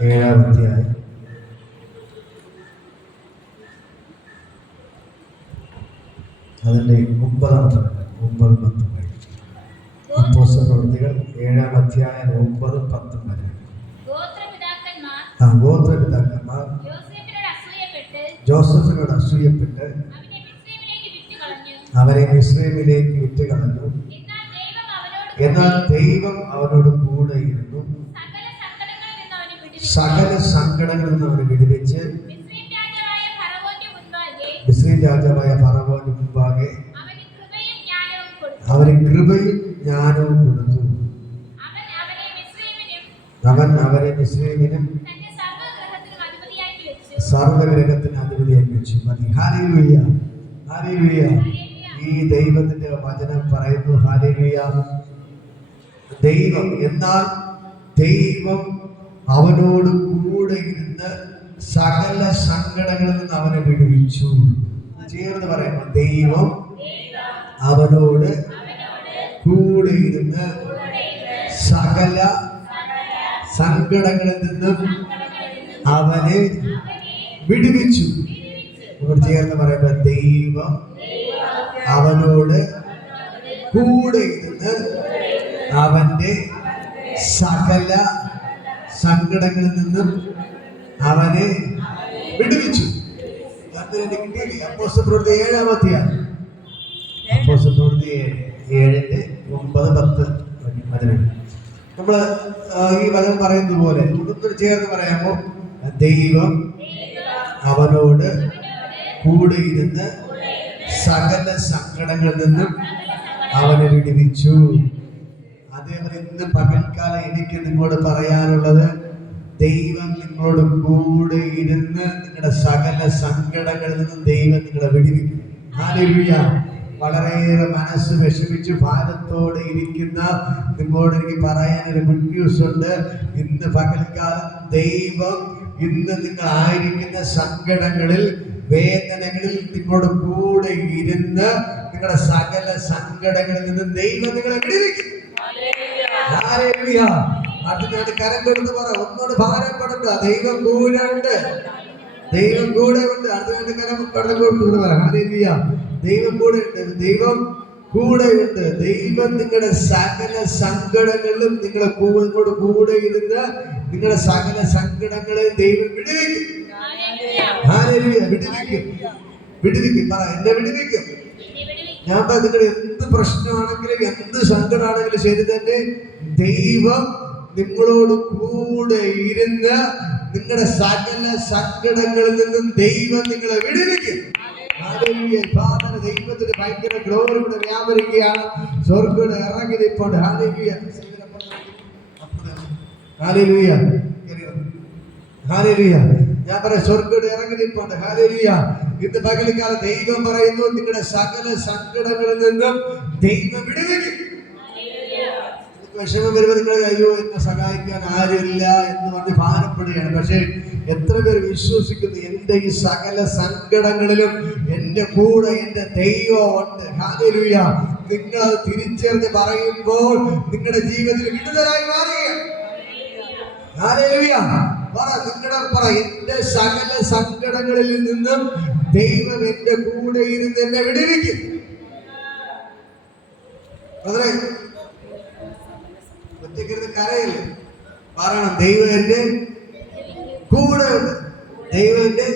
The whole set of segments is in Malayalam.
7-ാം അധ്യായം അതിൻ്റെ 9-ാമത്തെ 9-10 വരെ. അപ്പോസ്തലപ്രവൃത്തികൾ 7-ാം അധ്യായം 9-10 വരെ. ഗോത്രപിതാക്കന്മാർ ജോസഫിനോട് അസൂയപ്പെട്ട് അവരെ മിസ്രയീമിലേക്ക് വിറ്റുകളഞ്ഞു. എന്നാൽ ദൈവം അവനോട് കൂടെ ഇരുന്നു, സകല സങ്കടങ്ങളിൽ നിന്ന് അവനെ വിടുവിച്ച് മിസ്രയീം രാജാവായ ഫറവോന്റെ മുമ്പാകെ അവന് കൃപയും ജ്ഞാനവും കൊടുത്തു. അവൻ അവരെ മിസ്രയീമിനും സർവ്വഗ്രഹത്തിന് അധിപതിയാക്കി വെച്ചു. മതി. Hallelujah, hallelujah. ഈ ദൈവത്തിന്റെ വചനം പറയുന്നു, ഹല്ലേലൂയ. എന്നാൽ ദൈവം അവനോട് കൂടെ ഇരുന്ന് സകല സങ്കടങ്ങളിൽ നിന്ന് അവനെ വിടുവിച്ചു. ചേർന്ന് പറയുമ്പോൾ ദൈവം അവനോട് കൂടെ ഇരുന്ന് സകല സങ്കടങ്ങളിൽ നിന്നും അവനെ വിടുവിച്ചു. ചേർന്ന് പറയുമ്പോൾ ദൈവം അവനോട് കൂടെ ഇരുന്ന് അവന്റെ സകല സങ്കടങ്ങളിൽ നിന്നും അവനെ വിടുവിച്ചു. അപ്പോസ്തലപ്രവൃത്തി 7-ാം അധ്യായം, അപ്പോസ്തലപ്രവൃത്തി 7-ന്റെ 9-10 വചനം. നമ്മൾ ഈ വചനം പറയുന്നത് പോലെ ഒന്നും ചേർന്ന് പറയാമോ? ദൈവം അവനോട് കൂടെ ഇരുന്ന് സകല സങ്കടങ്ങളിൽ നിന്നും അവനെ വിടുവിച്ചു. അതേപോലെ ഇന്ന് പകൽക്കാലം എനിക്ക് നിങ്ങളോട് പറയാനുള്ളത്, ദൈവം നിങ്ങളോട് കൂടെ ഇരുന്ന് നിങ്ങളുടെ സകല സങ്കടങ്ങളിൽ നിന്നും ദൈവം നിങ്ങളെ വിടുവിക്കും. ഹല്ലേലൂയ. വളരെയേറെ മനസ്സ് വിഷമിച്ച് ഭാരത്തോടെ ഇരിക്കുന്ന നിങ്ങളോട് എനിക്ക് പറയാനൊരു ഗുഡ് ന്യൂസ് ഉണ്ട്. ഇന്ന് പകൽക്കാലം ദൈവം ഇന്ന് നിങ്ങൾ ആയിരിക്കുന്ന സങ്കടങ്ങളിൽ, വേദനകളിൽ നിങ്ങളോട് കൂടെ ഇരുന്ന് നിങ്ങളുടെ സകല സങ്കടങ്ങളിൽ നിന്ന് ദൈവം നിങ്ങളെ വിടുവിക്കും. ഹല്ലേലൂയ. അതിനാണ് കരം കൊടുത്ത് പറ, ഒന്നോട് ഭാരപ്പെടണ്ട, ദൈവം കൂടെ ഉണ്ട്, ദൈവം കൂടെ ഉണ്ട്. അതിനാണ് കരം കൊടുത്ത് പറ, ഹല്ലേലൂയ. ദൈവം കൂടെ ഉണ്ട്, ദൈവം കൂടെ ഉണ്ട്. ദൈവം നിങ്ങളുടെ സകല സങ്കടങ്ങളിലും നിങ്ങളോട് കൂടെ ഇരുന്ന് നിങ്ങളുടെ സകല സങ്കടങ്ങളെ ദൈവം വിടുവിക്കും. ഹല്ലേലൂയ. വിടുവിക്കും. പറ, എന്നെ വിടുവിക്കും. ഞാൻ നിങ്ങളുടെ എന്ത് പ്രശ്നമാണെങ്കിലും എന്ത് സങ്കടമാണെങ്കിലും ശരി തന്നെ, ദൈവം നിങ്ങളോട് കൂടെ ഇരുന്ന് നിങ്ങളുടെ സകല സങ്കടങ്ങളിൽ നിന്നും ദൈവം നിങ്ങളെ വിടുവിക്കും. ദൈവത്തിന് ഭയങ്കര ഗ്ലോറി ഇവിടെ വ്യാപരിക്കുകയാണ്. സ്വർഗ്ഗം ഇറങ്ങി നിൽപ്പുണ്ട്. Hallelujah, hallelujah, hallelujah. ഞാൻ പറയാം, സ്വർഗ്ഗം ഇറങ്ങി നിൽപ്പുണ്ട്. ഹല്ലേലൂയ. ഇന്ന് പകൽക്കാലം ദൈവം പറയുന്നു, നിങ്ങളുടെ സകല സങ്കടങ്ങളിൽ നിന്നും ദൈവം വിടുവിക്കും. വിഷമം വരുമ്പോൾ നിങ്ങൾ അയ്യോ എന്നെ സഹായിക്കാൻ ആരുമില്ല എന്ന് പറഞ്ഞ് ഭാരപ്പെടുകയാണ്. പക്ഷേ എത്ര പേര് വിശ്വസിക്കുന്നു, എൻ്റെ ഈ സകല സങ്കടങ്ങളിലും എൻ്റെ കൂടെ എൻ്റെ ദൈവം ഉണ്ട്. ഹല്ലേലൂയ. നിങ്ങൾ അത് തിരിച്ചറിഞ്ഞ് പറയുമ്പോൾ നിങ്ങളുടെ ജീവിതത്തിൽ വിടുതലായി മാറുകയാണ്. ഹല്ലേലൂയ. പറ, എന്റെ സകല സങ്കടങ്ങളിൽ നിന്നും ദൈവം എന്റെ കൂടെ ഇരുന്ന് എന്നെ വിടുവിക്കും. ഒറ്റയ്ക്കിരുന്ന് കരയില്ലേ, പറയണം, ദൈവം എന്റെ കൂടെ ഉണ്ട്, ദൈവം എന്റെ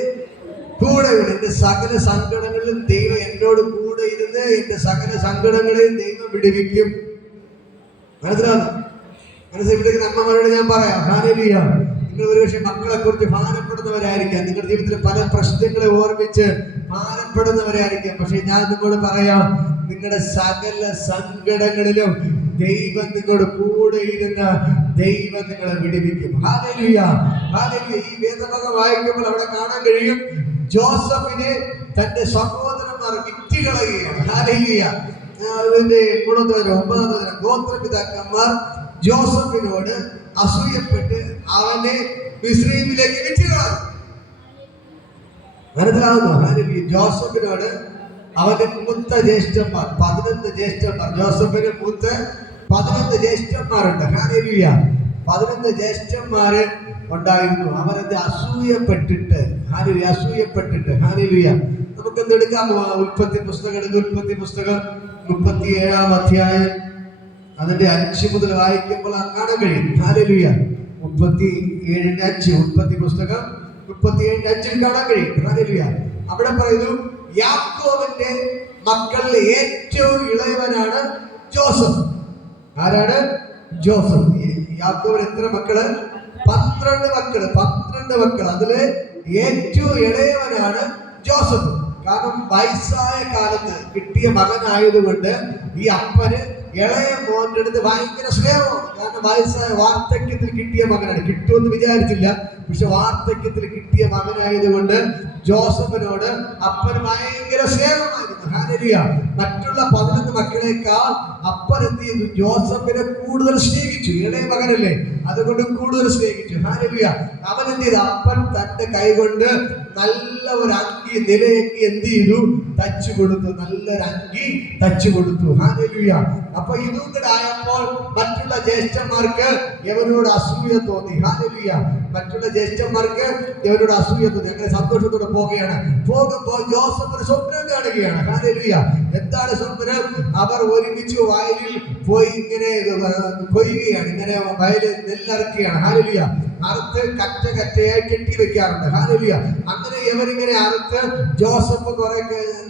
കൂടെ ഉണ്ട്. എന്റെ സകല സങ്കടങ്ങളിലും ദൈവം എന്നോട് കൂടെ ഇരുന്ന് എന്റെ സകല സങ്കടങ്ങളെയും ദൈവം വിടുവിക്കും. മനസ്സിലാകുന്ന അമ്മമാരോട് ഞാൻ പറയാം, ഹല്ലേലൂയ. നിങ്ങൾ ഒരുപക്ഷെ മക്കളെ കുറിച്ച് ഭാരപ്പെടുന്നവരായിരിക്കാം, നിങ്ങളുടെ ജീവിതത്തിൽ പല പ്രശ്നങ്ങളെ ഓർമ്മിച്ച് ഭാരപ്പെടുന്നവരായിരിക്കാം. പക്ഷെ ഞാൻ നിങ്ങളോട് പറയാം, നിങ്ങളുടെ സകല സങ്കടങ്ങളിലും ദൈവം നിങ്ങളുടെ കൂടെ ഇരുന്ന് ദൈവം നിങ്ങളെ വിടുവിക്കും. Hallelujah, hallelujah. ഈ വേദഭാഗം വായിക്കുമ്പോൾ അവിടെ കാണാൻ കഴിയും, ജോസഫിനെ തന്റെ സഹോദരന്മാർ വിറ്റുകളയുകയാണ്. ഹല്ലേലൂയ. അതിന്റെ 9-ാം ഗോത്രപിതാക്കന്മാർ ജോസഫിനോട് അസൂയപ്പെട്ട് അവനെ മിസ്രയീമിലേക്ക് വിറ്റുകളഞ്ഞു. മനസ്സിലാവുന്നു? ഹല്ലേലൂയ. ജോസഫിനോട് അവന്റെ മൂത്ത ജ്യേഷ്ഠന്മാർ 11 ജ്യേഷ്ഠന്മാർ, ജോസഫിന് മൂത്ത 11 ജ്യേഷ്ഠന്മാരുണ്ട്. ഹല്ലേലൂയ. 11 ജ്യേഷ്ഠന്മാര് ഉണ്ടായിരുന്നു. അവരത് അസൂയപ്പെട്ടിട്ട് ഹാലേലൂയ. നമുക്ക് എന്തെടുക്കാം? ഉൽപ്പത്തി പുസ്തകം എടുക്കുക. ഉൽപ്പത്തി പുസ്തകം 37-ാം അധ്യായം അതിന്റെ 5 മുതൽ വായിക്കുമ്പോൾ കാണാൻ കഴിയും. ഹാലേലൂയ. 37:5 ഉൽപ്പത്തി പുസ്തകം 37:5 കാണാൻ കഴിയും. ഹാലേലൂയ. അവിടെ പറയുന്നു, യാക്കോബിന്റെ മക്കളിൽ ഏറ്റവും ഇളയവനാണ് ജോസഫ്. ആരാണ്? ജോസഫ്. യാക്കോബിന് എത്ര മക്കള്? 12 മക്കള്. അതില് ഏറ്റവും ഇളയവനാണ് ജോസഫ്. കാരണം വയസ്സായ കാലത്ത് കിട്ടിയ മകനായതുകൊണ്ട് ഈ അപ്പന് ഇളയ മോന്റെ അടുത്ത് ഭയങ്കര സ്നേഹമാണ്. കാരണം വയസ്സായ വാർദ്ധക്യത്തിൽ കിട്ടിയ മകനാണ്. കിട്ടുമെന്ന് വിചാരിച്ചില്ല, പക്ഷെ വാർദ്ധക്യത്തിൽ കിട്ടിയ മകനായതുകൊണ്ട് ജോസഫിനോട് അപ്പന് ഭയങ്കര സ്നേഹമായിരുന്നു. ഹാലേലൂയ. മറ്റുള്ള 11 മക്കളേക്കാൾ അപ്പൻ എന്ത് ചെയ്തു? ജോസഫിനെ കൂടുതൽ സ്നേഹിച്ചു. ഇളയ മകനല്ലേ, അതുകൊണ്ട് കൂടുതൽ സ്നേഹിച്ചു. ഹാലേലൂയ. അവൻ എന്ത് ചെയ്തു? അപ്പൻ തന്റെ കൈകൊണ്ട് നല്ല ഒരു അങ്കി, നിലയങ്കി എന്ത് ചെയ്തു? തച്ചു കൊടുത്തു. നല്ലൊരു അങ്കി തച്ചു കൊടുത്തു. ഹാലേലൂയ. അപ്പൊ ഇതും കൂടെ ആയപ്പോൾ മറ്റുള്ള ജ്യേഷ്ഠന്മാർക്ക് ഇവനോട് അസൂയ തോന്നി. ഹാലേലൂയ. മറ്റുള്ള ജ്യേഷ്ഠന്മാർക്ക് ഇവനോട് അസൂയ തോന്നി. അങ്ങനെ സന്തോഷത്തോടെ പോകുമ്പോൾ ജോസഫ് ഒരു സ്വപ്നം കാണുകയാണ്. ഹാലേലൂയ. എന്താണ് സ്വപ്നം? അവർ ഒരുമിച്ച് വയലിൽ പോയി ഇങ്ങനെ കൊയ്യുകയാണ്. ഇങ്ങനെ വയലിൽ നെല്ലറക്കുകയാണ്. ഹാലേലൂയ. അറുത്ത് കറ്റയായി കെട്ടി വെക്കാറുണ്ട്. ഹാലേലൂയ. അങ്ങനെ ഇവരിങ്ങനെ അറുത്ത് ജോസഫ് കുറെ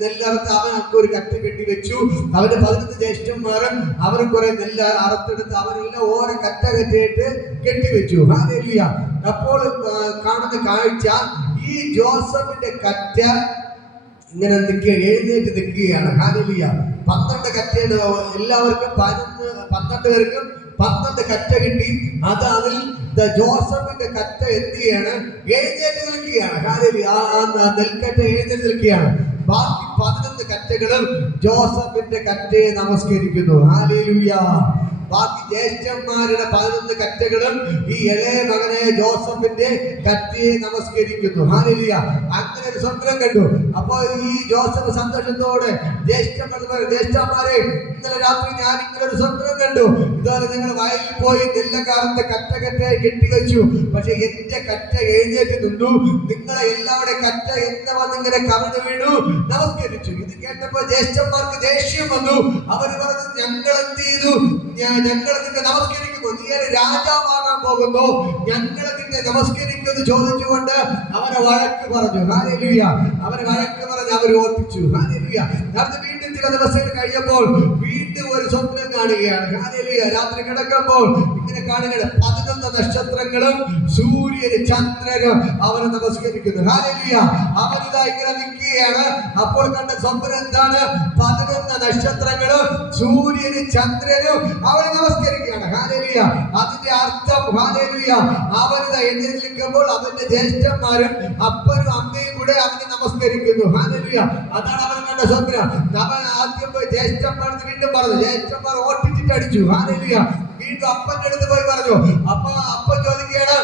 നെല്ലറുത്ത് അവനൊക്കെ ഒരു കറ്റ കെട്ടി വെച്ചു. അവന്റെ 11 ജ്യേഷ്ഠന്മാരും അവർ കുറെ നെല്ല് അറുത്തെടുത്ത് അവരെല്ലാം ഓരോ കറ്റയായിട്ട് കെട്ടിവെച്ചു. ഹാലേലൂയ. അപ്പോൾ കാണുന്ന കാഴ്ച, ഈ ജോസഫിന്റെ കറ്റ ഇങ്ങനെ എഴുന്നേറ്റ് നിൽക്കുകയാണ്. ഹാലേലൂയ. 12 കറ്റയുടെ എല്ലാവർക്കും 12 പേർക്കും 12 കറ്റ കിട്ടി. അതിൽ ജോസഫിന്റെ കറ്റ എന്ത് ചെയ്യാണ്? എഴുന്നേറ്റ് നിൽക്കുകയാണ്. ഹാലേലൂയ. ആ നെൽക്കറ്റ എഴുന്നേറ്റ് നിൽക്കുകയാണ്. ബാക്കി 11 കറ്റകളും ജോസഫിന്റെ കറ്റയെ നമസ്കരിക്കുന്നു. ഹാലേലൂയ. ബാക്കി ജ്യേഷ്ഠന്മാരുടെ 11 കറ്റകളും ഈ ഇളയ മകനായ ജോസഫിന്റെ കറ്റയെ നമസ്കരിക്കുന്നു. ഹാലേലൂയ. അങ്ങനെ ഒരു സ്വപ്നം കണ്ടു. അപ്പോൾ ഈ ജോസഫ് സന്തോഷത്തോടെ ജ്യേഷ്ഠന്മാരെ, ഇന്നലെ രാത്രി ഞാൻ ഇങ്ങനെ ഒരു സ്വപ്നം കണ്ടു. ഇതുപോലെ നിങ്ങൾ വയലിൽ പോയി നെല്ലക്കാലത്ത് കറ്റയായി കെട്ടിവെച്ചു, പക്ഷെ എന്റെ കറ്റ എഴുന്നേറ്റ് നിന്നു. നിങ്ങളെ എല്ലാവരുടെ കറ്റ എന്നെ വന്നിങ്ങനെ കവിഞ്ഞു വീണു, നമസ്കരിച്ചു. ഇത് കേട്ടപ്പോ ജ്യേഷ്ഠന്മാർക്ക് ദേഷ്യം വന്നു. അവര് പറഞ്ഞു, ഞങ്ങൾ എന്ത് ചെയ്തു? ഞങ്ങൾ നിന്നെ നമസ്കരിക്കുന്നു. നീ രാജാവാകാൻ പോകുന്നു, ഞങ്ങൾ നിന്നെ നമസ്കരിക്കുമെന്ന് ചോദിച്ചുകൊണ്ട് അവരെ വഴക്ക് പറഞ്ഞു. ഹാലേലൂയ. അവരെ വഴക്ക് പറഞ്ഞ് അവർ ഓർപ്പിച്ചു. ഹാലേലൂയ. അത് വീണ്ടും ചില ദിവസങ്ങൾ കഴിഞ്ഞപ്പോൾ വീണ്ടും ഒരു സ്വപ്നം കാണുകയാണ്. ഹാലേലൂയ. രാത്രി കിടക്കുമ്പോൾ ഇങ്ങനെ കാണുകയാണ്, 11 നക്ഷത്രങ്ങളും സൂര്യനും ചന്ദ്രനും അവരെ നമസ്കരിക്കുന്നു. ഹാലേലൂയ. അവനിതാ ഇങ്ങനെ നിൽക്കുകയാണ്. അപ്പോൾ കണ്ട സ്വപ്നം എന്താണ്? 11 നക്ഷത്രങ്ങളും സൂര്യനും ചന്ദ്രനും അവരെ നമസ്കരിക്കുകയാണ്. ഹാലേലൂയ. അതിന്റെ അർത്ഥം, ഹാലേലൂയ, അവനിതാ എഴുന്നേറ്റ് നിൽക്കുമ്പോൾ അവന്റെ ജ്യേഷ്ഠന്മാരും അപ്പനും അമ്മയും കൂടെ അവനെ നമസ്കരിക്കുന്നു. ഹാലേലൂയ. അതാണ് അവൻ കണ്ട സ്വപ്നം. അവൻ ആദ്യം പോയി ജ്യേഷ്ഠന്മാർക്ക് വീണ്ടും പറഞ്ഞു. ജ്യേഷ്ഠന്മാർ ഓട്ടിച്ചിട്ട് അടിച്ചു. ഹാലേലൂയ. വീണ്ടും അപ്പന്റെ അടുത്ത് പോയി പറഞ്ഞു. അപ്പൻ ചോദിക്കുകയാണ്,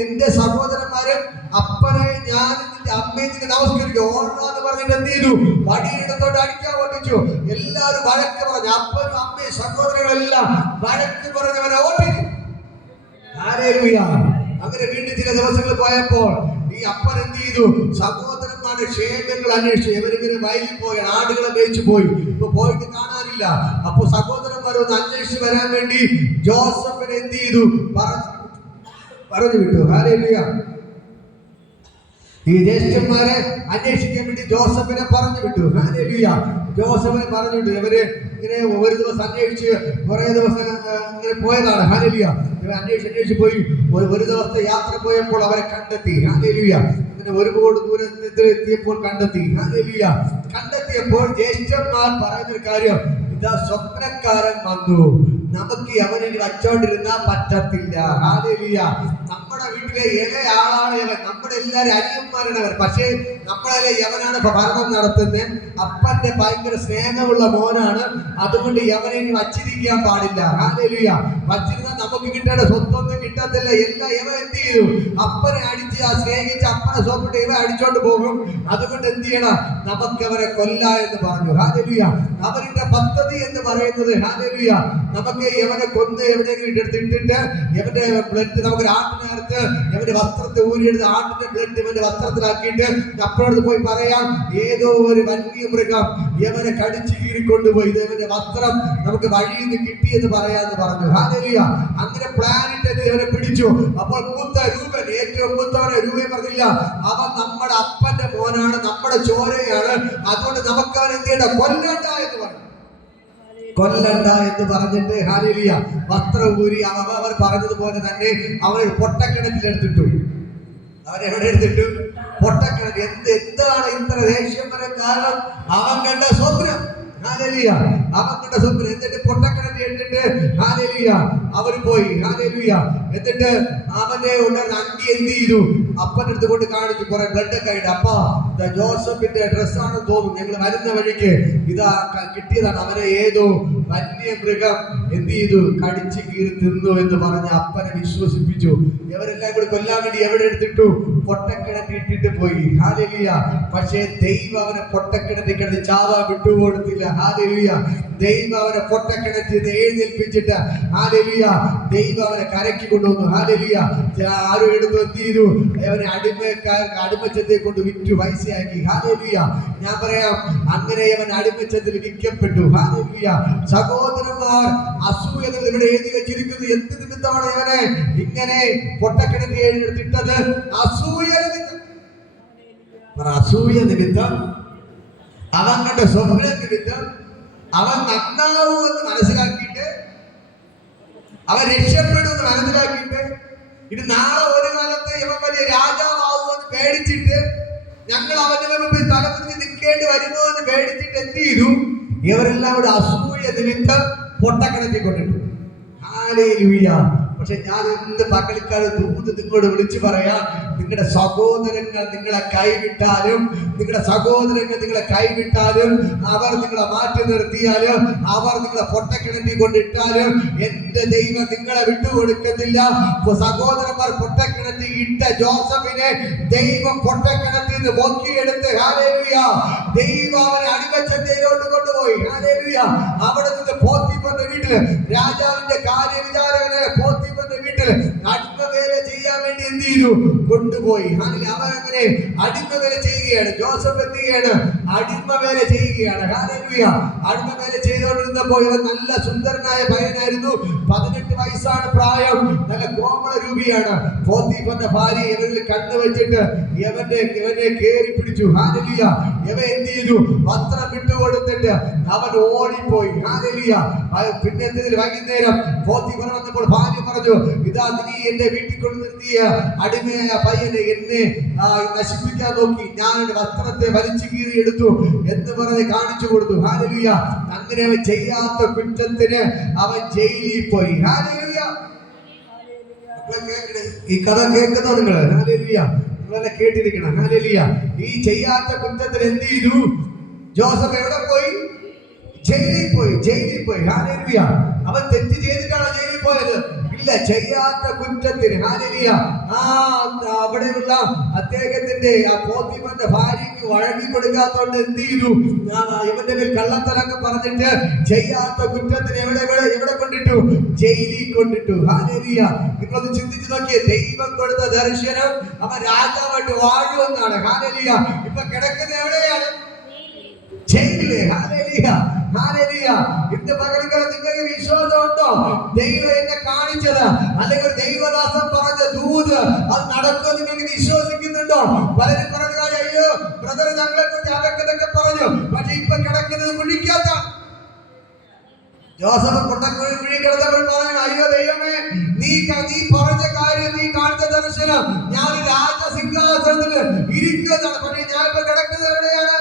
നിന്റെ സഹോദരന്മാരും അപ്പനെ ഞാൻ നിന്റെ അമ്മയെ നിന്നെ നമസ്കരിക്കും ഓർമ്മ പറഞ്ഞിട്ട് എന്ത് ചെയ്തു? വടിയെടുത്തോട്ട് അടിക്കാൻ ഓട്ടിച്ചു. എല്ലാവരും വഴക്ക് പറഞ്ഞു. അപ്പനും അമ്മയും സഹോദരങ്ങളെല്ലാം വഴക്ക് പറഞ്ഞവനെ ഓട്ടിച്ചു. ഹാലേലൂയ. അങ്ങനെ വീണ്ടും ചില ദിവസങ്ങൾ പോയപ്പോൾ ഈ അപ്പൻ എന്ത് ചെയ്തു? സഹോദരന്മാരുടെ ക്ഷേമങ്ങൾ അന്വേഷിച്ചു. ഇവരിങ്ങനെ വയലിൽ പോയി ആടുകളെ മേയിച്ചു പോയി. ഇപ്പൊ പോയിട്ട് കാണാനില്ല. അപ്പൊ സഹോദരന്മാരൊന്ന് അന്വേഷിച്ച് വരാൻ വേണ്ടി ജോസഫിനെ എന്ത് ചെയ്തു? പറഞ്ഞു വിട്ടു. ഹാലേലൂയ. ഈ ജ്യേഷ്ഠന്മാരെ അന്വേഷിക്കാൻ വേണ്ടി ജോസഫിനെ പറഞ്ഞു വിട്ടു. ഹാലേലൂയ. ജോസഫിനെ പറഞ്ഞു വിട്ടു. ഇവര് ഇങ്ങനെ ഒരു ദിവസം അന്വേഷിച്ച് കുറെ ദിവസം ഇങ്ങനെ പോയതാണ്. ഹാലേലൂയ. ഇവർ അന്വേഷിച്ച് പോയി. ഒരു ദിവസത്തെ യാത്ര പോയപ്പോൾ അവരെ കണ്ടെത്തി. ഹാലേലൂയ. ഇങ്ങനെ ഒരുപാട് ദൂരത്തിൽ എത്തിയപ്പോൾ കണ്ടെത്തി. ഹാലേലൂയ. കണ്ടെത്തിയപ്പോൾ ജ്യേഷ്ഠന്മാർ പറയുന്നൊരു കാര്യം, ഇതാ സ്വപ്നക്കാരൻ വന്നു, നമുക്ക് അവനെ വച്ചോണ്ടിരുന്നാ പറ്റത്തില്ല. ഹാലേലൂയ. നമ്മുടെ വീട്ടിലെ ഇളയ ആളാണ് ഇവൻ. നമ്മുടെ എല്ലാവരും അനിയന്മാരാണ് അവർ. പക്ഷേ നമ്മളെ യവനാണ് ഭരണം നടത്തുന്നത്. അപ്പന്റെ ഭയങ്കര സ്നേഹമുള്ള മോനാണ്. അതുകൊണ്ട് യവനെ വച്ചിരിക്കാൻ പാടില്ല. ഹാലേലൂയ. വച്ചിരുന്നാൽ നമുക്ക് കിട്ടേണ്ട സ്വത്തൊന്നും കിട്ടത്തില്ല. എല്ലാം ഇവ എന്ത് ചെയ്തു? അപ്പനെ അടിച്ച് സ്നേഹിച്ച് അപ്പനെ സോപ്പിട്ട് ഇവ അടിച്ചോണ്ട് പോകും. അതുകൊണ്ട് എന്ത് ചെയ്യണം? നമുക്ക് അവരെ കൊല്ല എന്ന് പറഞ്ഞു. ഹാലേലൂയ. അവരുടെ പദ്ധതി എന്ന് പറയുന്നത്, ഹാലേലൂയ, നമുക്ക് നോക്കിയ യവനെ കൊന്ന് എവിടെയെങ്കിലും എടുത്തിട്ടിട്ട് ഇവന്റെ ബ്ലഡ് നമുക്ക് ആട്ടിനകത്ത് ഇവന്റെ വസ്ത്രത്തെ ഊരിയെടുത്ത് ആട്ടിന്റെ ബ്ലഡ് ഇവന്റെ വസ്ത്രത്തിലാക്കിയിട്ട് അപ്പുറത്ത് പോയി പറയാം ഏതോ ഒരു വന്യമൃഗം യവനെ കടിച്ചു കീറിക്കൊണ്ടുപോയി ഇവന്റെ വസ്ത്രം നമുക്ക് വഴിയിൽ നിന്ന് കിട്ടിയെന്ന് പറയാന്ന് പറഞ്ഞു. ഹല്ലേലൂയ. അങ്ങനെ പ്ലാൻ ഇട്ടത് ഇവനെ പിടിച്ചു. അപ്പോൾ മൂത്ത രൂപൻ, ഏറ്റവും മൂത്തവനെ രൂപൻ പറഞ്ഞില്ല, അവൻ നമ്മുടെ അപ്പന്റെ മോനാണ്, നമ്മുടെ ചോരയാണ്, അതുകൊണ്ട് നമുക്ക് അവൻ എന്ത് ചെയ്യണ്ട, കൊല്ലണ്ട എന്ന് പറഞ്ഞു. കൊല്ലണ്ട എന്ന് പറഞ്ഞിട്ട് ഹല്ലേലൂയ വസ്ത്രം ഊരി അവർ പറഞ്ഞതുപോലെ തന്നെ അവൻ പൊട്ടക്കിണറ്റിലെടുത്തിട്ടു. അവരെവിടെ എടുത്തിട്ടു? പൊട്ടക്കിണറ്റ്. എന്താണ് ഇത്ര ദേഷ്യം വരാൻ കാരണം? അവൻ കണ്ട സ്വപ്നം. ഹല്ലേലൂയ. അവൻ കണ്ട സ്വപ്നം. എന്നിട്ട് പൊട്ടക്കിണറ്റ് ഇട്ടിട്ട് ഹല്ലേലൂയ അവർ പോയി. ഹല്ലേലൂയ. എന്നിട്ട് അവന്റെ ഉണ്ടായിരുന്ന അങ്കി എന്ത് ചെയ്തു? അപ്പന്റെ അടുത്ത് കൊണ്ട് കാണിച്ചു. കുറെ ബ്ലഡ് ഒക്കെ ആയിട്ട്, അപ്പ ജോസഫിന്റെ ഡ്രസ്സാണെന്ന് തോന്നുന്നു, ഞങ്ങൾ വരുന്ന വഴിക്ക് ഇതാ കിട്ടിയതാണ്, അവനെ ഏതോ വന്യമൃഗം എന്ത് ചെയ്തു, കടിച്ചു കീറി തിന്നു എന്ന് പറഞ്ഞ് അപ്പനെ വിശ്വസിപ്പിച്ചു. ഇവരെല്ലാം കൂടി കൊല്ലാൻ വേണ്ടി എവിടെ എടുത്തിട്ടു? പൊട്ടക്കിണറ്റി ഇട്ടിട്ട് പോയി. ഹല്ലേലൂയ. പക്ഷേ ദൈവം അവനെ പൊട്ടക്കിണറ്റിൽ കിടന്ന് ചാവാൻ വിട്ടുകൊടുത്തില്ല. ഹല്ലേലൂയ. ദൈവം അവനെ പൊട്ടക്കിണറ്റിൽ എഴുന്നേൽപ്പിച്ചിട്ട് ഹല്ലേലൂയ ദൈവം അവനെ കരക്കി കൊണ്ടുവന്നു. ഹല്ലേലൂയ. ആരും എടുത്തു എന്ത് ചെയ്തു? അവനെ അടിമച്ചത്തെ കൊണ്ട് വിറ്റു പൈസയാക്കി. ഹല്ലേലൂയ. ഞാൻ പറയാം, അങ്ങനെ അവൻ അടിമച്ചത്തിൽ വിൽക്കപ്പെട്ടു. ഹല്ലേലൂയ. സഹോദരന്മാർ, അസൂയ ഇവിടെ എഴുതി വെച്ചിരിക്കുന്നു. എന്ത് നിമിത്തമാണ് ഇവനെ ഇങ്ങനെ പൊട്ടക്കിണറ്റി എഴുതിട്ടത്? അസൂയ നിമിത്തം. അസൂയ നിമിത്തം, അവൻ കണ്ട സ്വപ്ന നിമിത്തം, അവൻ നന്നാവുമെന്ന് മനസ്സിലാക്കിയിട്ട്, അവൻ രക്ഷപ്പെടുമെന്ന് മനസ്സിലാക്കിയിട്ട്, ഇത് നാളെ ഒരു കാലത്ത് ഇവൻ വലിയ രാജാവാകുമെന്ന് പേടിച്ചിട്ട്, ഞങ്ങൾ അവന്റെ മുമ്പിൽ തലമുറച്ച് നിൽക്കേണ്ടി വരുമോ എന്ന് പേടിച്ചിട്ട് എന്ത് ചെയ്തു? ഇവരെല്ലാം കൂടെ അസൂയ നിമിത്തം പൊട്ടക്കിണറ്റി കൊണ്ടിട്ടു. ഹല്ലേലൂയ. പക്ഷെ ഞാൻ എന്ത് പകൽക്കാലം ദൂത് നിങ്ങളോട് വിളിച്ചു പറയാം, നിങ്ങളുടെ സഹോദരങ്ങൾ നിങ്ങളെ കൈവിട്ടാലും, നിങ്ങളുടെ സഹോദരങ്ങൾ നിങ്ങളെ കൈവിട്ടാലും, അവർ നിങ്ങളെ മാറ്റി നിർത്തിയാലും, അവർ നിങ്ങളെ പൊട്ടക്കിണറ്റി കൊണ്ടിട്ടാലും, എന്റെ ദൈവം നിങ്ങളെ വിട്ടുകൊടുക്കത്തില്ല. സഹോദരന്മാർ പൊട്ടക്കിണറ്റി ഇട്ട ജോസഫിനെ ദൈവം പൊട്ടക്കിണറ്റിൽ നിന്ന് പൊക്കിയെടുത്ത് ഹല്ലേലൂയ ദൈവം അവനെ അടിമച്ചന്തയിലോട്ട് കൊണ്ടുപോയി. ഹല്ലേലൂയ. അവിടെ നിന്ന് പോത്തിഫറിന്റെ വീട്ടില്, രാജാവിന്റെ കാര്യവിചാരകനായ പോത്തിഫറിന്റെ വീട്ടില് അടിമവേല ചെയ്യാൻ വേണ്ടി എന്ത് ചെയ്തു? കൊണ്ടുപോയി. അവൻ അങ്ങനെ അടിമവേല ചെയ്യുകയാണ്. ജോസഫ് എന്ത് ചെയ്യാണ്? അടിമവേല ചെയ്യുകയാണ്. ഹല്ലേലൂയ. അടിമവേല ചെയ്തുകൊണ്ടിരുന്നപ്പോൾ ഇവൻ നല്ല സുന്ദരനായ പയ്യനായിരുന്നു. 18 വയസ്സാണ് പ്രായം. നല്ല കോമള രൂപിയാണ്. പോത്തിഫറിന്റെ ഭാര്യ ഇവരിൽ കണ്ണു വെച്ചിട്ട് ഇവനെ കേറി പിടിച്ചു. ഹല്ലേലൂയ. ഇവൻ എന്ത് ചെയ്തു? വസ്ത്രം വിട്ടുകൊടുത്തിട്ട് അവൻ ഓടിപ്പോയി. ഹല്ലേലൂയ. പിന്നെ വൈകുന്നേരം പോത്തിഫർ വന്നപ്പോൾ ഭാര്യ പറഞ്ഞു, ഇതാ നീ എന്റെ വീട്ടിൽ കൊണ്ട് നിർത്തിയ അടിമയായ പയ്യനെ എന്നെ നശിപ്പിക്കാൻ നോക്കി, ഞാൻ എന്റെ വസ്ത്രത്തെ വലിച്ചു കീറി എടുത്തു എന്ന് പറഞ്ഞ് കാണിച്ചു കൊടുത്തു. ഹല്ലേലൂയ. അങ്ങനെ അവൻ ചെയ്യാത്ത കുറ്റത്തിന് അവൻ ജയിലിൽ പോയി. ഹല്ലേലൂയ. ഈ കഥ കേൾക്കുന്നോ നിങ്ങൾ? ഹല്ലേലൂയ. നിങ്ങളെല്ലാം കേട്ടിരിക്കണം. ഹല്ലേലൂയ. ഈ ചെയ്യാത്ത കുറ്റത്തിന് എന്ത് ചെയ്തു? ജോസഫ് എവിടെ പോയി? ജയിലിൽ പോയി. ജയിലിൽ പോയി. ഹല്ലേലൂയ. അവൻ തെറ്റ് ചെയ്തിട്ടാണോ ജയിലിൽ പോയത്? ഇല്ല, ചെയ്യാത്ത കുറ്റത്തിന്. ഹല്ലേലൂയ. അവിടെയുള്ള അദ്ദേഹത്തിന്റെ പോത്തിഫറിന്റെ ഭാര്യയ്ക്ക് വഴങ്ങി കൊടുക്കാത്തോണ്ട് എന്ത് ചെയ്തു? ഇവന്റെ മേൽ കള്ളത്തരൊക്കെ പറഞ്ഞിട്ട് ചെയ്യാത്ത കുറ്റത്തിന് എവിടെ കൊണ്ടിട്ടു? ജയിലിൽ കൊണ്ടിട്ടു. ഹല്ലേലൂയ. നിങ്ങളൊന്ന് ചിന്തിച്ചു നോക്കിയേ, ദൈവം കൊടുത്ത ദർശനം അവൻ രാജാവായിട്ട് വാഴുമെന്നാണ്. ഹല്ലേലൂയ. ഇപ്പൊ കിടക്കുന്ന എവിടെയാണ്? ജയിലില്. ഹല്ലേലൂയ. ഹല്ലേലൂയ. ഇന്ന് പകൽക്കാലം നിങ്ങൾക്ക് വിശ്വാസം ഉണ്ടോ? ദൈവം എന്നെ കാണിച്ചത് അല്ലെങ്കിൽ ഒരു ദൈവദാസൻ പറഞ്ഞ ദൂത് അത് നടക്കുമെന്ന് നിങ്ങൾക്ക് വിശ്വസിക്കുന്നുണ്ടോ? പലരും പറഞ്ഞ അയ്യോ ബ്രദർ ഞങ്ങളെ കുറിച്ച് അതൊക്കെ പറഞ്ഞു, പക്ഷെ ഇപ്പൊ കിടക്കുന്നത് കുഴിക്കാത്ത ജോസഫ് പൊട്ടക്കുഴി കിടന്നപ്പോൾ പറഞ്ഞു, അയ്യോ ദൈവമേ, നീ പറഞ്ഞ കാര്യം, നീ കാണിച്ച ദർശനം, ഞാൻ രാജസിംഹാസനത്തിൽ ഇരിക്കുന്നതാണ്, പക്ഷെ ഞാൻ ഇപ്പൊ കിടക്കുന്നത് എവിടെയാണ്?